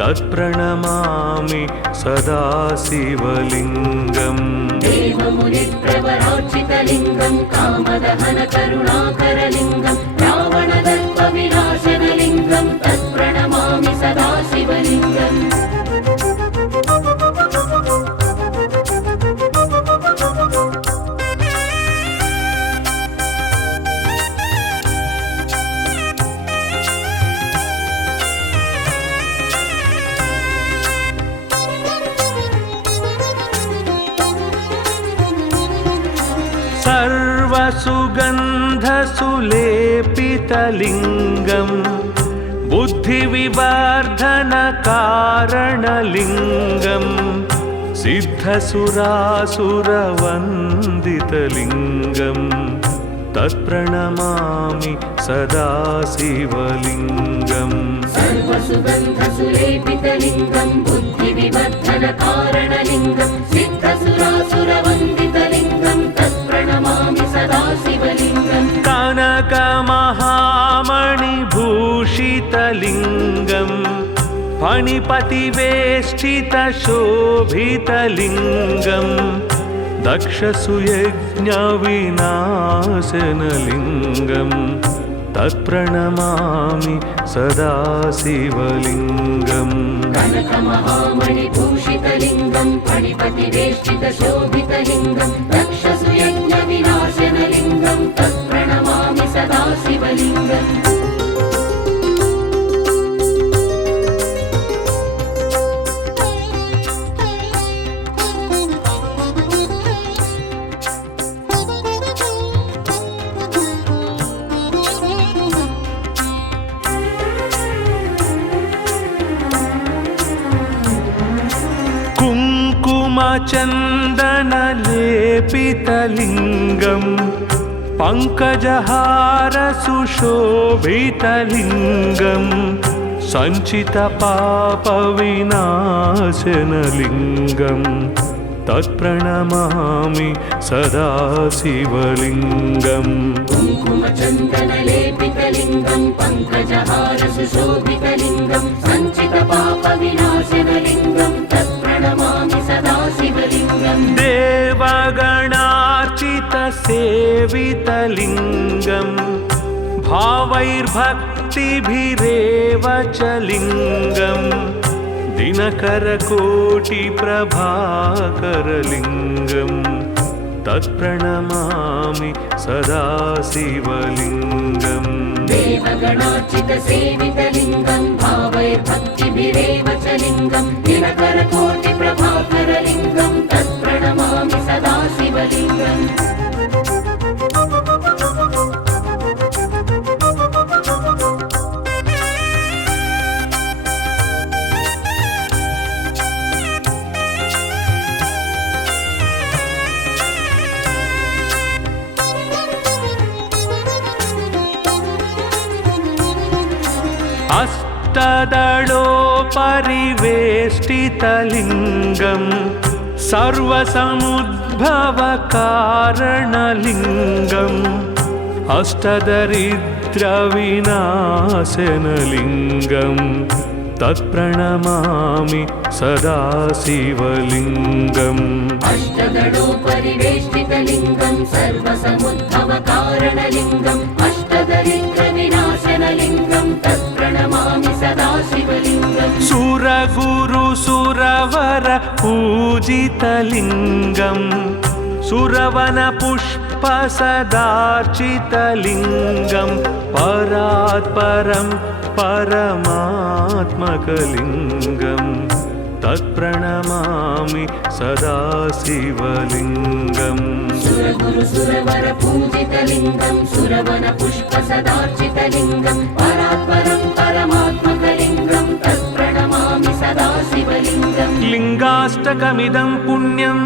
तत्प्रणमामि सदा शिवलिङ्गम् देवमुनिप्रवरार्चितलिङ्गं कामदहनकरुणाकरलिङ्गं रावणदर्पविनाशनलिङ्गं तत्प्रणमामि सदा शिवलिङ्गम् सर्वसुगन्धसुलेपितलिङ्गं बुद्धिविवर्धनकारणलिङ्गं सिद्धसुरासुरवन्दितलिङ्गं तत्प्रणमामि सदा शिवलिङ्गम् सर्वसुगन्धसुलेपितलिङ्गं बुद्धिविवर्धनकारणलिङ्गं सिद्धसुरासुरवन्दितलिङ्गं तत्प्रणमामि सदा शिवलिङ्गम् कनकमहामणिभूषितलिङ्गं फणिपतिवेष्टितशोभितलिङ्गं दक्षसुयज्ञविनाशनलिङ्गं तत्प्रणमामि सदा शिवलिङ्गम् कनकमहामणिभूषितलिङ्गं फणिपतिवेष्टितशोभितलिङ्गं दक्षसुयज्ञविनाशनलिङ्गं तत्प्रणमामि सदा शिवलिङ्गम् कुङ्कुमचन्दनलेपितलिङ्गं पङ्कजहारसुशोभितलिङ्गं सञ्चितपापविनाशनलिङ्गं तत्प्रणमामि सदा शिवलिङ्गम् कुङ्कुमचन्दनलेपितलिङ्गं पङ्कजहारसुशोभितलिङ्गं सञ्चितपापविनाशनलिङ्गं तत्प्रणमामि सदा शिवलिङ्गम् देवगणा श्रीनाथसेवितलिङ्गं भावैर्भक्तिभिरेव च लिङ्गं दिनकरकोटिप्रभाकरलिङ्गं तत्प्रणमामि सदा शिवलिङ्गम् देवगणार्चितसेवितलिङ्गं भावैर्भक्तिभिरेव च लिङ्गं दिनकरकोटिप्रभाकरलिङ्गं तत्प्रणमामि सदा शिवलिङ्गम् अष्टदलोपरिवेष्टितलिङ्गं सर्वसमुद्भवकारणलिङ्गम् अष्टदरिद्रविनाशनलिङ्गं तत्प्रणमामि सदा शिवलिङ्गम् अष्टदलोपरिवेष्टितलिङ्गं सर्वसमुद्भवकारणलिङ्गम् अष्टदरिद्रविनाशनलिङ्गं तत्प्रणमामि सदा शिवलिङ्गम् सुरगुरुसुरवर पूजितलिङ्गं सुरवनपुष्पसदार्चितलिङ्गं परात्परं परमात्मकलिङ्गं तत्प्रणमामि सदा शिवलिङ्गम् सुरगुरुसुरवर पूजितलिङ्गं सुरवनपुष्पसदार्चितलिङ्गं परात्परं परमात्मकलिङ्गं तत्प्रणमामि सदा शिवलिङ्गम् लिङ्गाष्टकमिदं पुण्यं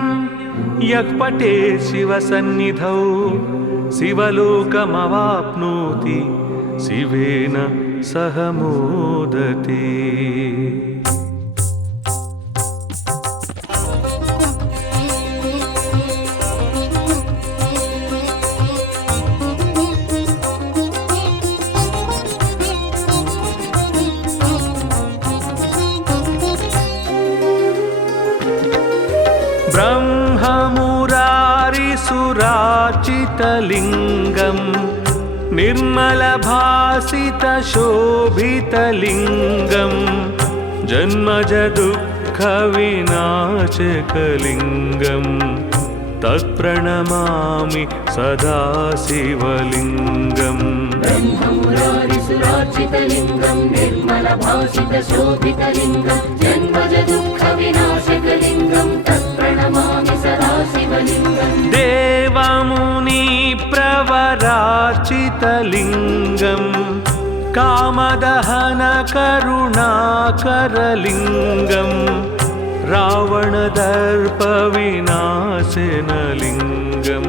यः पठेत् शिवसन्निधौ शिवलोकमवाप्नोति शिवेन सह मोदते। ब्रह्ममुरारिसुरार्चितलिङ्गं निर्मलभासितशोभितलिङ्गं जन्मजदुःखविनाशकलिङ्गं तत्प्रणमामि सदा शिवलिङ्गम् ब्रह्ममुरारिसुरार्चितलिङ्गं निर्मलभासितशोभितलिङ्गं जन्मजदुःखविनाशकलिङ्गं तत्प्रणमामि सदा शिवलिङ्गम् देवमुनिप्रवरार्चितलिङ्गं कामदहनकरुणाकरलिङ्गं रावणदर्पविनाशनलिङ्गं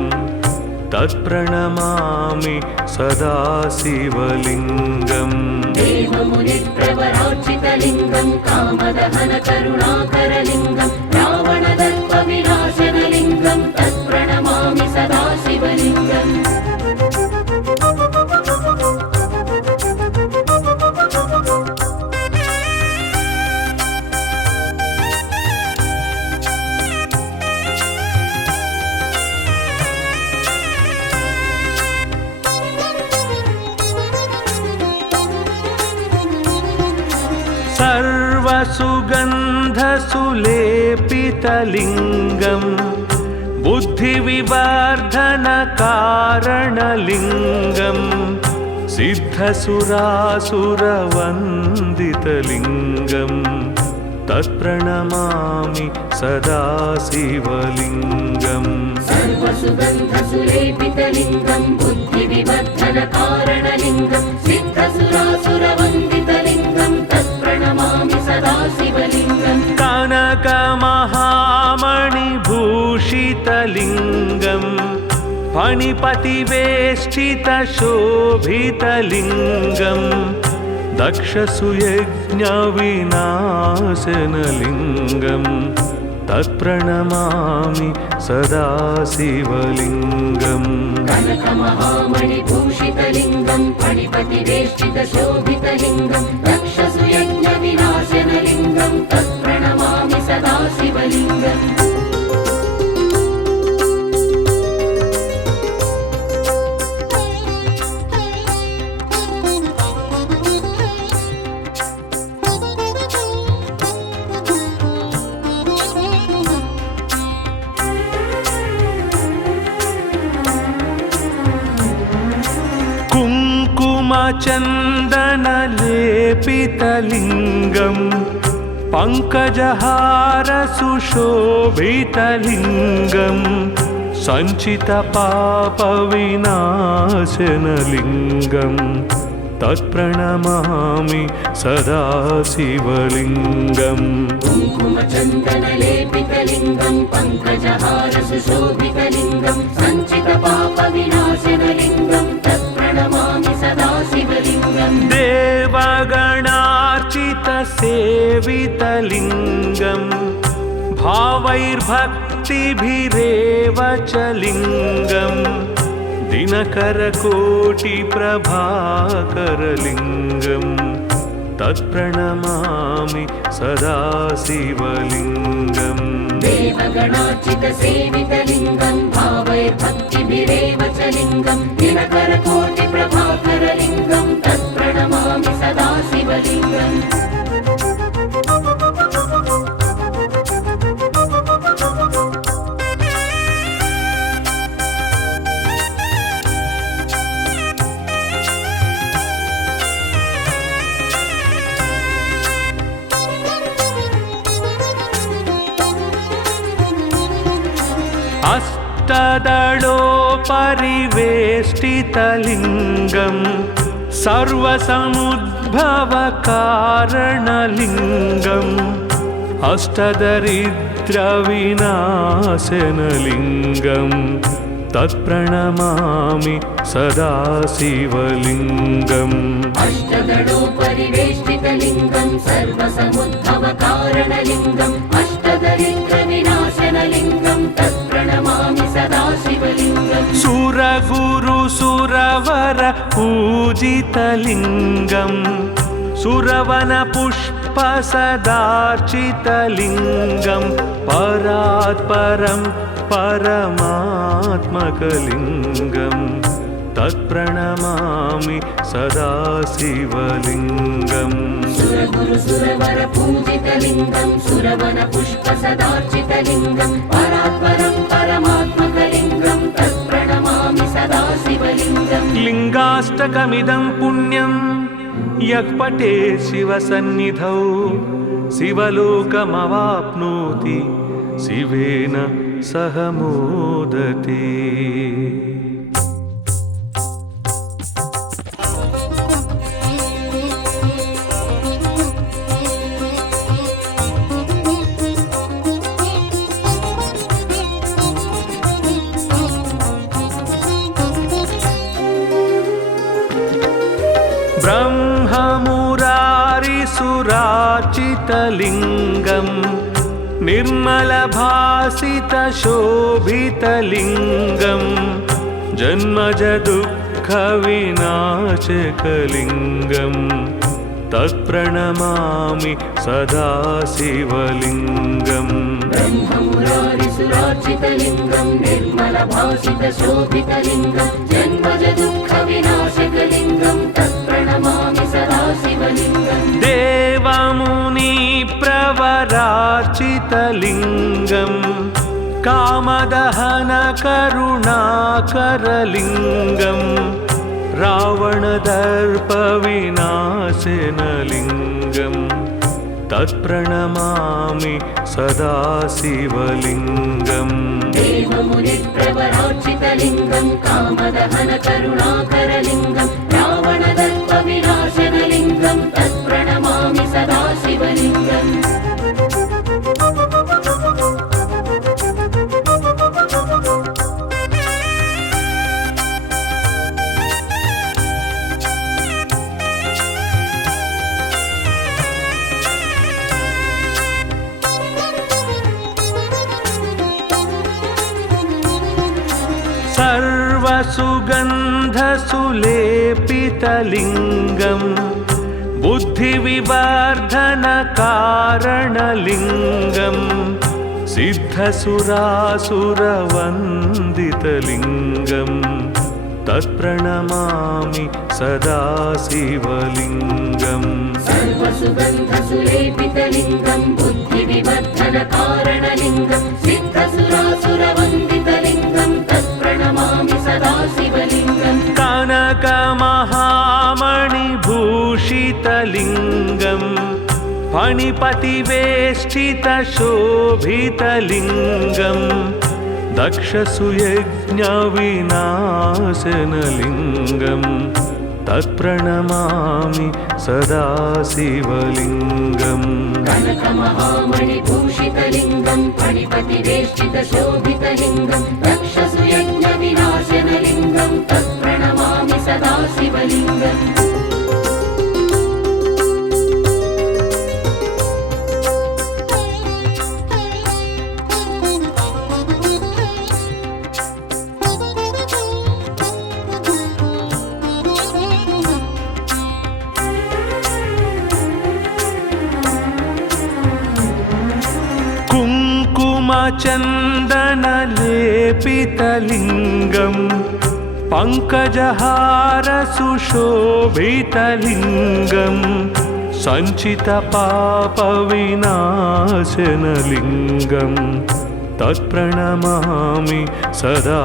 तत्प्रणमामि सदा शिवलिङ्गम् देवमुनिप्रवरार्चितलिङ्गं कामदहनकरुणाकरलिङ्गं रावणदर्पविनाशनलिङ्गं तत्प्रणमामि सदा शिवलिङ्गम् सर्वसुगन्धसुलेपितलिङ्गं बुद्धिविवर्धनकारणलिङ्गं सिद्धसुरासुरवन्दितलिङ्गं तत्प्रणमामि सदा शिवलिङ्गम् सर्वसुगन्धसुलेपितलिङ्गं बुद्धिविवर्धनकारणलिङ्गं सिद्धसुरासुरवन्दितलिङ्गं तत्प्रणमामि सदा शिवलिङ्गम् कनकमहामणिभूषितलिङ्गं फणिपतिवेष्टितशोभितलिङ्गं दक्षसुयज्ञविनाशनलिङ्गं तत्प्रणमामि सदा शिवलिङ्गम् कनकमहामणिभूषितलिङ्गं फणिपतिवेष्टितशोभितलिङ्गं दक्षसुयज्ञविनाशनलिङ्गं तत्प्रणमामि सदा शिवलिङ्गम् कुङ्कुमचन्दनलेपितलिङ्गं पङ्कजहारसुशोभितलिङ्गं सञ्चितपापविनाशनलिङ्गं तत्प्रणमामि सदा शिवलिङ्गम् कुङ्कुमचन्दनलेपितलिङ्गं पङ्कजहारसुशोभितलिङ्गं सञ्चितपापविनाशनलिङ्गं तत्प्रणमामि सदा शिवलिङ्गम् देवगणार्चितसेवितलिङ्गं भावैर्भक्तिभिरेव च लिङ्गं दिनकरकोटिप्रभाकरलिङ्गं तत्प्रणमामि सदा शिवलिङ्गम् देवगणार्चितसेवितलिङ्गं भावैर्भक्तिभिरेव च लिङ्गं दिनकरकोटिप्रभाकरलिङ्गं तत्प्रणमामि सदा शिवलिङ्गम् अष्टदलोपरिवेष्टितलिङ्गं सर्वसमुद्भवकारणलिङ्गम् अष्टदरिद्रविनाशनलिङ्गं तत्प्रणमामि सदा शिवलिङ्गम् अष्टदलोपरिवेष्टितलिङ्गं सर्वसमुद्भवकारणलिङ्गम् अष्टदरिद्रविनाशनलिङ्गं तत्प्रणमामि सदा शिवलिङ्गम् सुरगुरुसुरवर पूजितलिङ्गं सुरवनपुष्पसदार्चितलिङ्गं परात्परं परमात्मकलिङ्गं तत्प्रणमामि सदा शिवलिङ्गम् सुरगुरुसुरवर पूजितलिङ्गं सुरवनपुष्पसदार्चितलिङ्गं परात्परं परमात्मकलिङ्गं तत्प्रणमामि सदा शिवलिङ्गम् लिङ्गाष्टकमिदं पुण्यं यः पठेत् शिवसन्निधौ शिवलोकमवाप्नोति शिवेन सह मोदते। ब्रह्ममुरारिसुरार्चितलिङ्गं निर्मलभासितशोभितलिङ्गं जन्मजदुःखविनाशकलिङ्गं तत्प्रणमामि सदा शिवलिङ्गम् ब्रह्ममुरारिसुरार्चितलिङ्गं निर्मलभासितशोभितलिङ्गं जन्मजदुःखविनाशकलिङ्गं तत्प्रणमामि सदा शिवलिङ्गम् देवमुनिप्रवरार्चितलिङ्गं कामदहनकरुणाकरलिङ्गं रावणदर्पविनाशनलिङ्गं तत्प्रणमामि सदा शिवलिङ्गम् देवमुनिप्रवरार्चितलिङ्गं कामदहनकरुणाकरलिङ्गं रावणदर्पविनाशनलिङ्गं तत्प्रणमामि सदा शिवलिङ्गम् सर्वसुगन्धसुलेपितलिङ्गं बुद्धिविवर्धनकारणलिङ्गं सिद्धसुरासुरवन्दितलिङ्गं तत्प्रणमामि सदा शिवलिङ्गम् सर्वसुगन्धसुलेपितलिङ्गं बुद्धिविवर्धनकारणलिङ्गं सिद्धसुरासुरवन्दितलिङ्गं तत्प्रणमामि सदा शिवलिङ्गम् कनकमणिमकुटशोभितलिङ्गं कनकमहामणिभूषितलिङ्गं फणिपतिवेष्टितशोभितलिङ्गं दक्षसुयज्ञविनाशनलिङ्गं तत्प्रणमामि सदा शिवलिङ्गम् कनकमहामणिभूषितलिङ्गं फणिपतिवेष्टितशोभितलिङ्गं दक्षसुयज्ञविनाशनलिङ्गं तत्प्रणमामि सदा शिवलिङ्गम् कुङ्कुमचन्दनलेपितलिङ्गं पङ्कजहारसुशोभितलिङ्गं सञ्चितपापविनाशनलिङ्गं तत्प्रणमामि सदा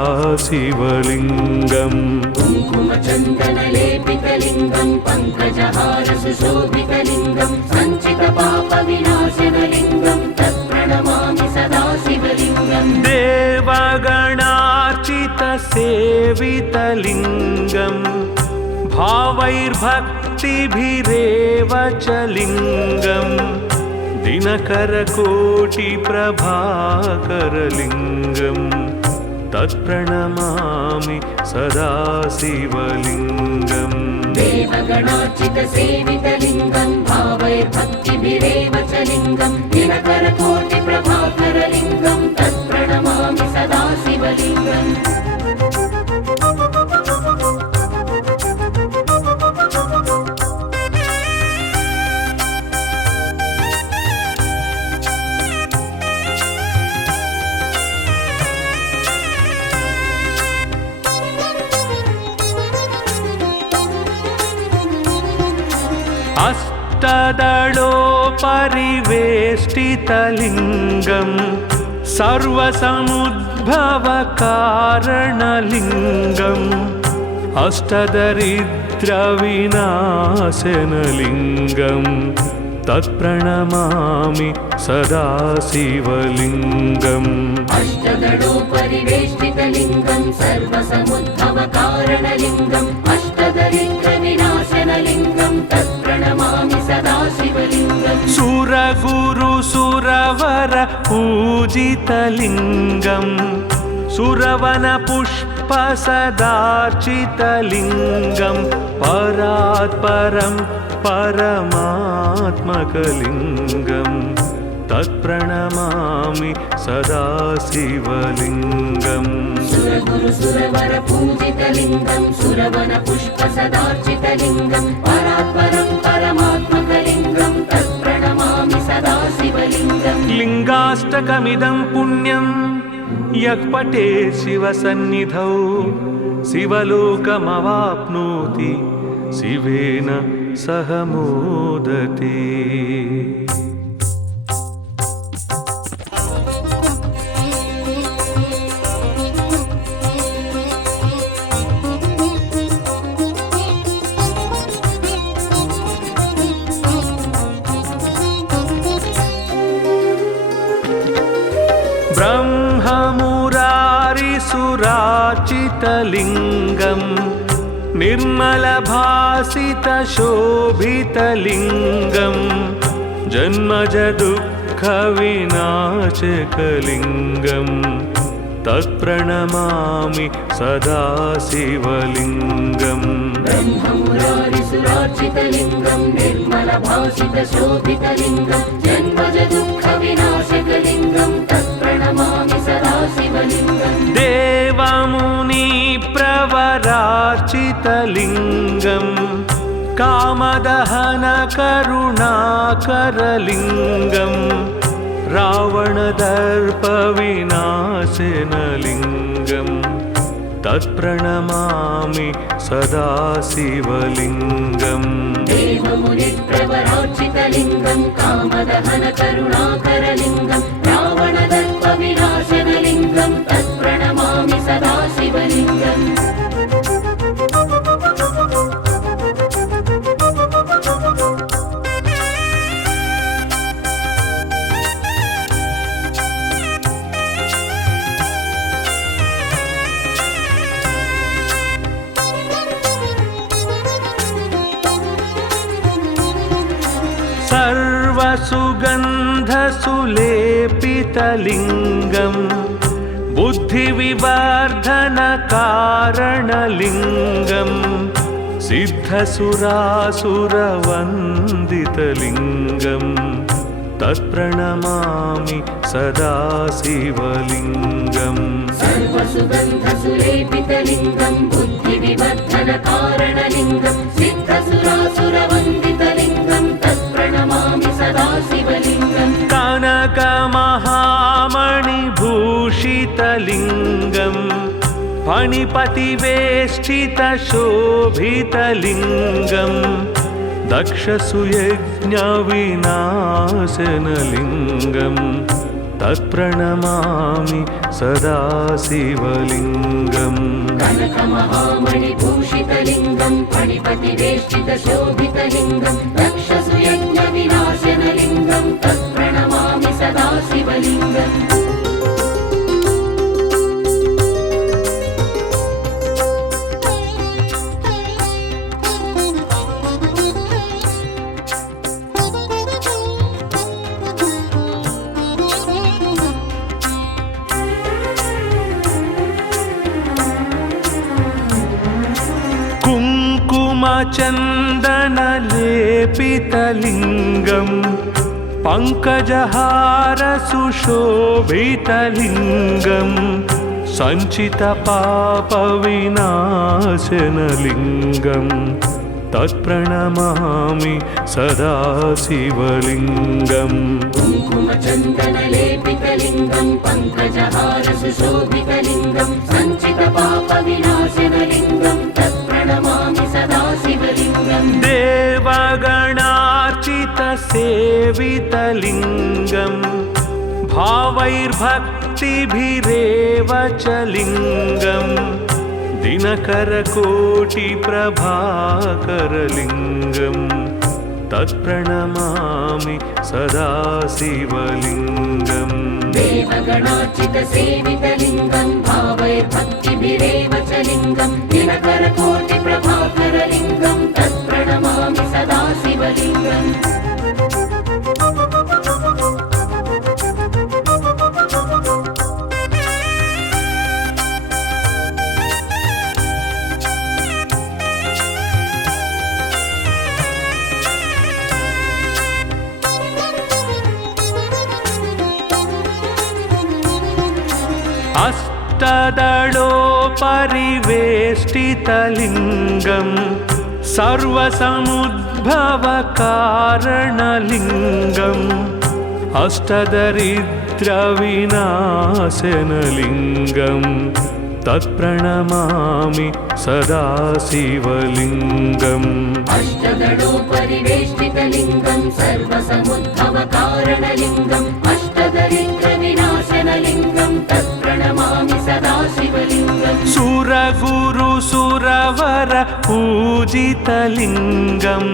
शिवलिङ्गम् कुङ्कुमचन्दनलेपितलिङ्गं पङ्कजहारसुशोभितलिङ्गं सञ्चितपापविनाशनलिङ्गं तत्प्रणमामि सदा शिवलिङ्गम् देवगणार्चितसेवितलिङ्गं भावैर्भक्तिभिरेव च लिङ्गं दिनकरकोटिप्रभाकरलिङ्गं तत्प्रणमामि सदा शिवलिङ्गम् देवगणार्चितसेवितलिङ्गं भावैर्भक्तिभिरेव च लिङ्गं दिनकरकोटिप्रभाकरलिङ्गं तत्प्रणमामि सदा शिवलिङ्गम् अष्टदलोपरिवेष्टितलिङ्गं सर्वसमुद्भवकारणलिङ्गम् अष्टदरिद्रविनाशनलिङ्गं तत्प्रणमामि सदा शिवलिङ्गम् अष्टदलोपरिवेष्टितलिङ्गं सर्वसमुद्भवकारणलिङ्गम् अष्टदरिद्रविनाशनलिङ्गं तत्प्रणमामि सदा शिवलिङ्गम् सुरगुरुसुरवर पूजितलिङ्गं सुरवनपुष्पसदार्चितलिङ्गं परात्परं परमात्मकलिङ्गं तत्प्रणमामि सदा शिवलिङ्गम् सुरगुरुसुरवर पूजितलिङ्गं सुरवनपुष्पसदार्चितलिङ्गं परात्परं परमात्मकलिङ्गं तत्प्रणमामि सदा शिवलिङ्गम् लिङ्गाष्टकमिदं पुण्यं यः पठेत् शिवसन्निधौ शिवलोकमवाप्नोति शिवेन सह मोदते। ब्रह्ममुरारिसुरार्चितलिङ्गं निर्मलभासितशोभितलिङ्गं जन्मजदुःखविनाशकलिङ्गं तत्प्रणमामि सदा शिवलिङ्गम् ब्रह्ममुरारिसुरार्चितलिङ्गं निर्मलभासितशोभितलिङ्गं जन्मजदुःखविनाशकलिङ्गं तत्प्रणमामि सदा शिवलिङ्गम् देवमुनिप्रवरार्चितलिङ्गं कामदहनकरुणाकरलिङ्गं रावणदर्पविनाशनलिङ्गं तत्प्रणमामि सदा शिवलिङ्गम् देवमुनिप्रवरार्चितलिङ्गं कामदहनकरुणाकरलिङ्गं रावणदर्पविनाशनलिङ्गं तत्प्रणमामि सदा शिवलिङ्गम् सर्वसुगन्धसुलेपितलिङ्गम् बुद्धिविवर्धनकारणलिङ्गम् सिद्धसुरासुरवन्दितलिङ्गम् तत्प्रणमामि सदा शिवलिङ्गम् सर्वसुगन्धसुलेपितलिङ्गं बुद्धिविवर्धनकारणलिङ्गं सिद्धसुरासुरवन्दितलिङ्गं तत्प्रणमामि सदा शिवलिङ्गम् कनकमहामणिभूषितलिङ्गम् फणिपतिवेष्टितशोभितलिङ्गम् दक्षसुयज्ञविनाशनलिङ्गम् तत्प्रणमामि सदा शिवलिङ्गम् कनकमहामणिभूषितलिङ्गं फणिपतिवेष्टितशोभितलिङ्गं दक्षसुयज्ञविनाशनलिङ्गं तत्प्रणमामि सदा शिवलिङ्गम् कुङ्कुमचन्दनलेपितलिङ्गम् पङ्कजहारसुशोभितलिङ्गम् सञ्चितपापविनाशनलिङ्गम् तत्प्रणमामि सदा शिवलिङ्गम् कुङ्कुमचन्दनलेपितलिङ्गं पङ्कजहारसुशोभितलिङ्गं सञ्चितपापविनाशनलिङ्गं तत्प्रणमामि सदा शिवलिङ्गम् देवगणार्चितसेवितलिङ्गम् भावैर्भक्तिभिरेव च लिङ्गम् दिनकरकोटिप्रभाकरलिङ्गम् तत्प्रणमामि सदा शिवलिङ्गम् देवगणार्चितसेवितलिङ्गं भावैर्भक्तिभिरेव च लिङ्गं दिनकरकोटिप्रभाकरलिङ्गं तत्प्रणमामि सदा शिवलिङ्गम् अष्टदलोपरिवेष्टितलिङ्गम् सर्वसमुद्भवकारणलिङ्गम् अष्टदरिद्रविनाशनलिङ्गम् तत्प्रणमामि सदा शिवलिङ्गम् अष्टदलोपरिवेष्टितलिङ्गं सर्वसमुद्भवकारणलिङ्गम् अष्टदरिद्रविनाशनलिङ्गं तत्प्रणमामि सदा शिवलिङ्गम् सुरगुरुसुरवर पूजितलिङ्गम्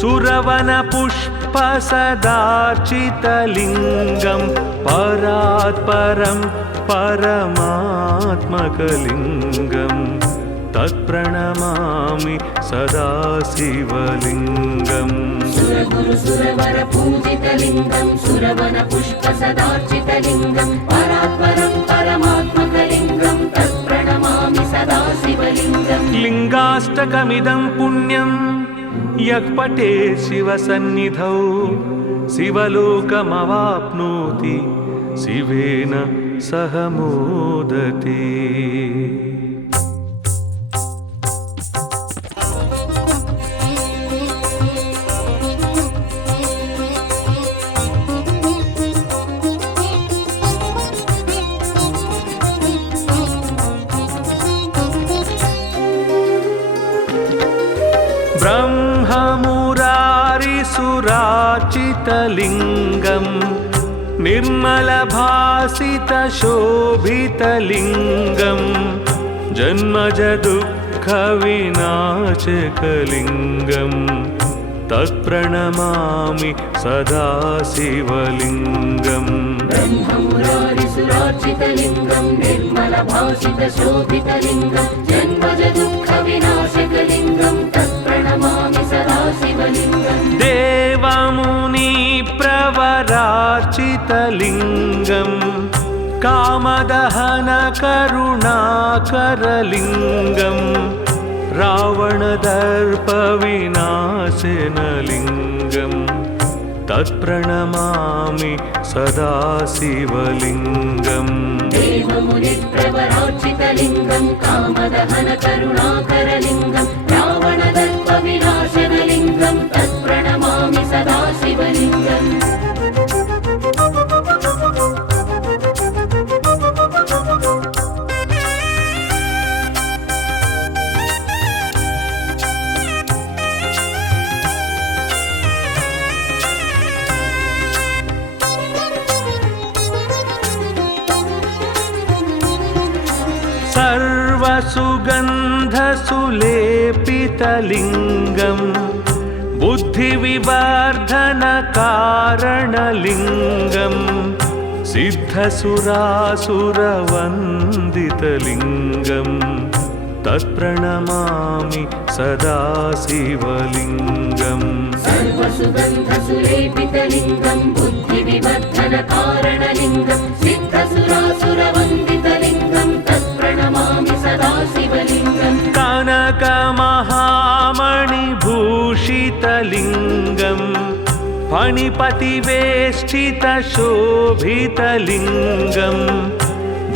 सुरवनपुष्पसदार्चितलिङ्गम् परात्परं परमात्मकलिङ्गम् तत्प्रणमामि सदा शिवलिङ्गम् सुरगुरुसुरवर पूजितलिङ्गं सुरवनपुष्पसदार्चितलिङ्गं परात्परं परमात्मकलिङ्गं तत्प्रणमामि सदा शिवलिङ्गम् लिङ्गाष्टकमिदं पुण्यं यः पठेत् शिवसन्निधौ शिवलोकमवाप्नोति शिवेन सह मोदते। ब्रह्ममुरारिसुरार्चितलिङ्गम् निर्मलभासितशोभितलिङ्गम् जन्मजदुःखविनाशकलिङ्गम् तत्प्रणमामि सदा शिवलिङ्गम् ब्रह्ममुरारिसुरार्चितलिङ्गं निर्मलभासितशोभितलिङ्गं जन्मजदुःखविनाशकलिङ्गं तत्प्रणमामि सदा शिवलिङ्गम् देवमुनि कामदहनकारितलिङ्गं कामदहनकरुणाकरलिङ्गं रावणदर्पविनाशनलिङ्गं तत्प्रणमामि सदा शिवलिङ्गम् देवमुनिप्रवरार्चितलिङ्गं कामदहनकरुणाकरलिङ्गं रावणदर्पविनाशनलिङ्गं तत्प्रणमामि सदा शिवलिङ्गम् सर्वसुगन्धसुलेपितलिङ्गं बुद्धिविवर्धनकारणलिङ्गं सिद्धसुरासुरवन्दितलिङ्गं तत्प्रणमामि सदा शिवलिङ्गम् सर्वसुगन्धसुलेपितलिङ्गं बुद्धिविवर्धनकारणलिङ्गं सिद्धसुरासुरवन्दितलिङ्गं तत्प्रणमामि सदा शिवलिङ्गम् कनकमहामणिभूषितलिङ्गं फणिपतिवेष्टितशोभितलिङ्गं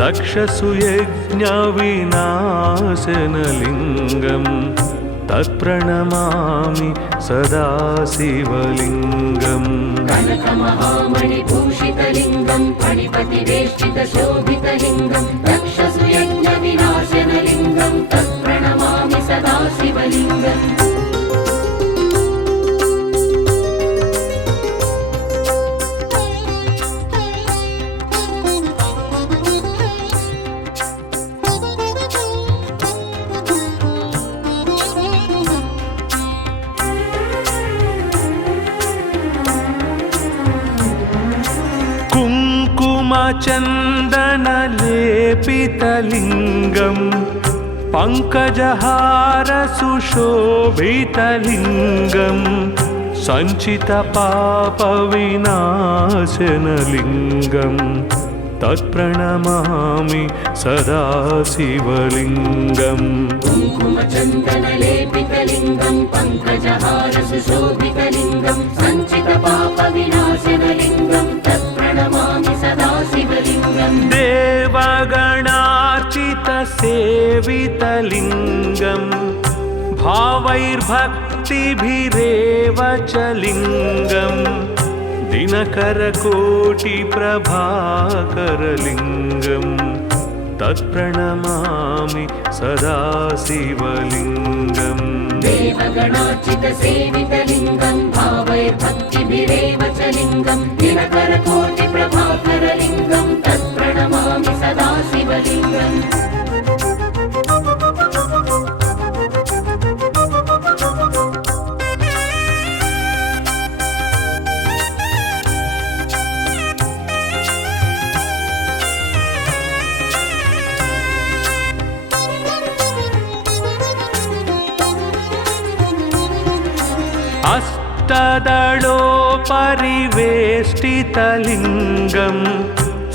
दक्षसुयज्ञविनाशनलिङ्गं तत्प्रणमामि सदा शिवलिङ्गम् कनकमहामणिभूषितलिङ्गं फणिपतिवेष्टितशोभितलिङ्गं दक्षसुयज्ञविनाशनलिङ्गं तत्प्रणमामि सदा शिवलिङ्गम् कुङ्कुमचन्दनलेपितलिङ्गं पङ्कजहारसुशोभितलिङ्गं सञ्चितपापविनाशनलिङ्गं तत्प्रणमामि सदा शिवलिङ्गम् कुङ्कुमचन्दनलेपितलिङ्गं पङ्कजहारसुशोभितलिङ्गं सञ्चितपापविनाशनलिङ्गं तत्प्रणमामि सदा शिवलिङ्गम् देवगणार्चितसेवितलिङ्गं भावैर्भक्तिभिरेव च लिङ्गं दिनकरकोटिप्रभाकरलिङ्गं तत्प्रणमामि सदा शिवलिङ्गम् देवगणार्चितसेवितलिङ्गं भावैर्भक्तिभिरेव च लिङ्गं दिनकरकोटिप्रभाकरलिङ्गं तत्प्रणमामि सदा शिवलिङ्गम् अष्टदलोपरिवेष्टितलिङ्गं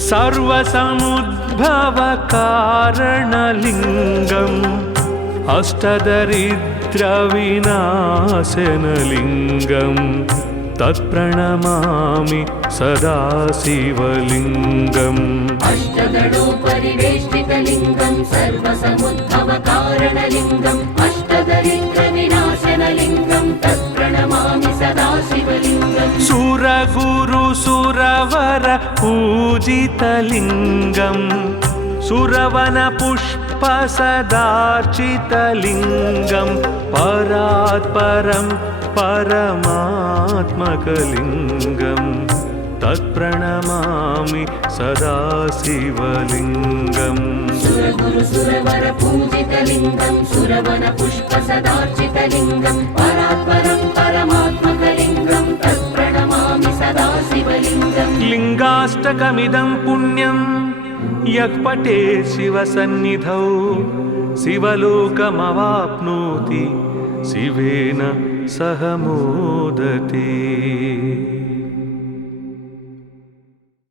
सर्वसमुद्भवकारणलिङ्गम् अष्टदरिद्रविनाशनलिङ्गं तत्प्रणमामि सदा शिवलिङ्गम् अष्टदलोपरिवेष्टितलिङ्गं सर्वसमुद्भवकारणलिङ्गम् अष्टदरिद्रविनाशनलिङ्गं तत्प्रणमामि सदा शिवलिङ्गम् सुरगुरुसुरवर पूजितलिङ्गं सुरवनपुष्पसदार्चितलिङ्गं परात्परं परमात्मकलिङ्गं तत्प्रणमामि सदा शिवलिङ्गम् सुरगुरुसुरवर पूजितलिङ्गं सुरवनपुष्पसदार्चितलिङ्गं परात्परं परमात्मकलिङ्गं तत्प्रणमामि सदा शिवलिङ्गम् लिङ्गाष्टकमिदं पुण्यं यः पठेत् शिवसन्निधौ शिवलोकमवाप्नोति शिवेन सह मोदते।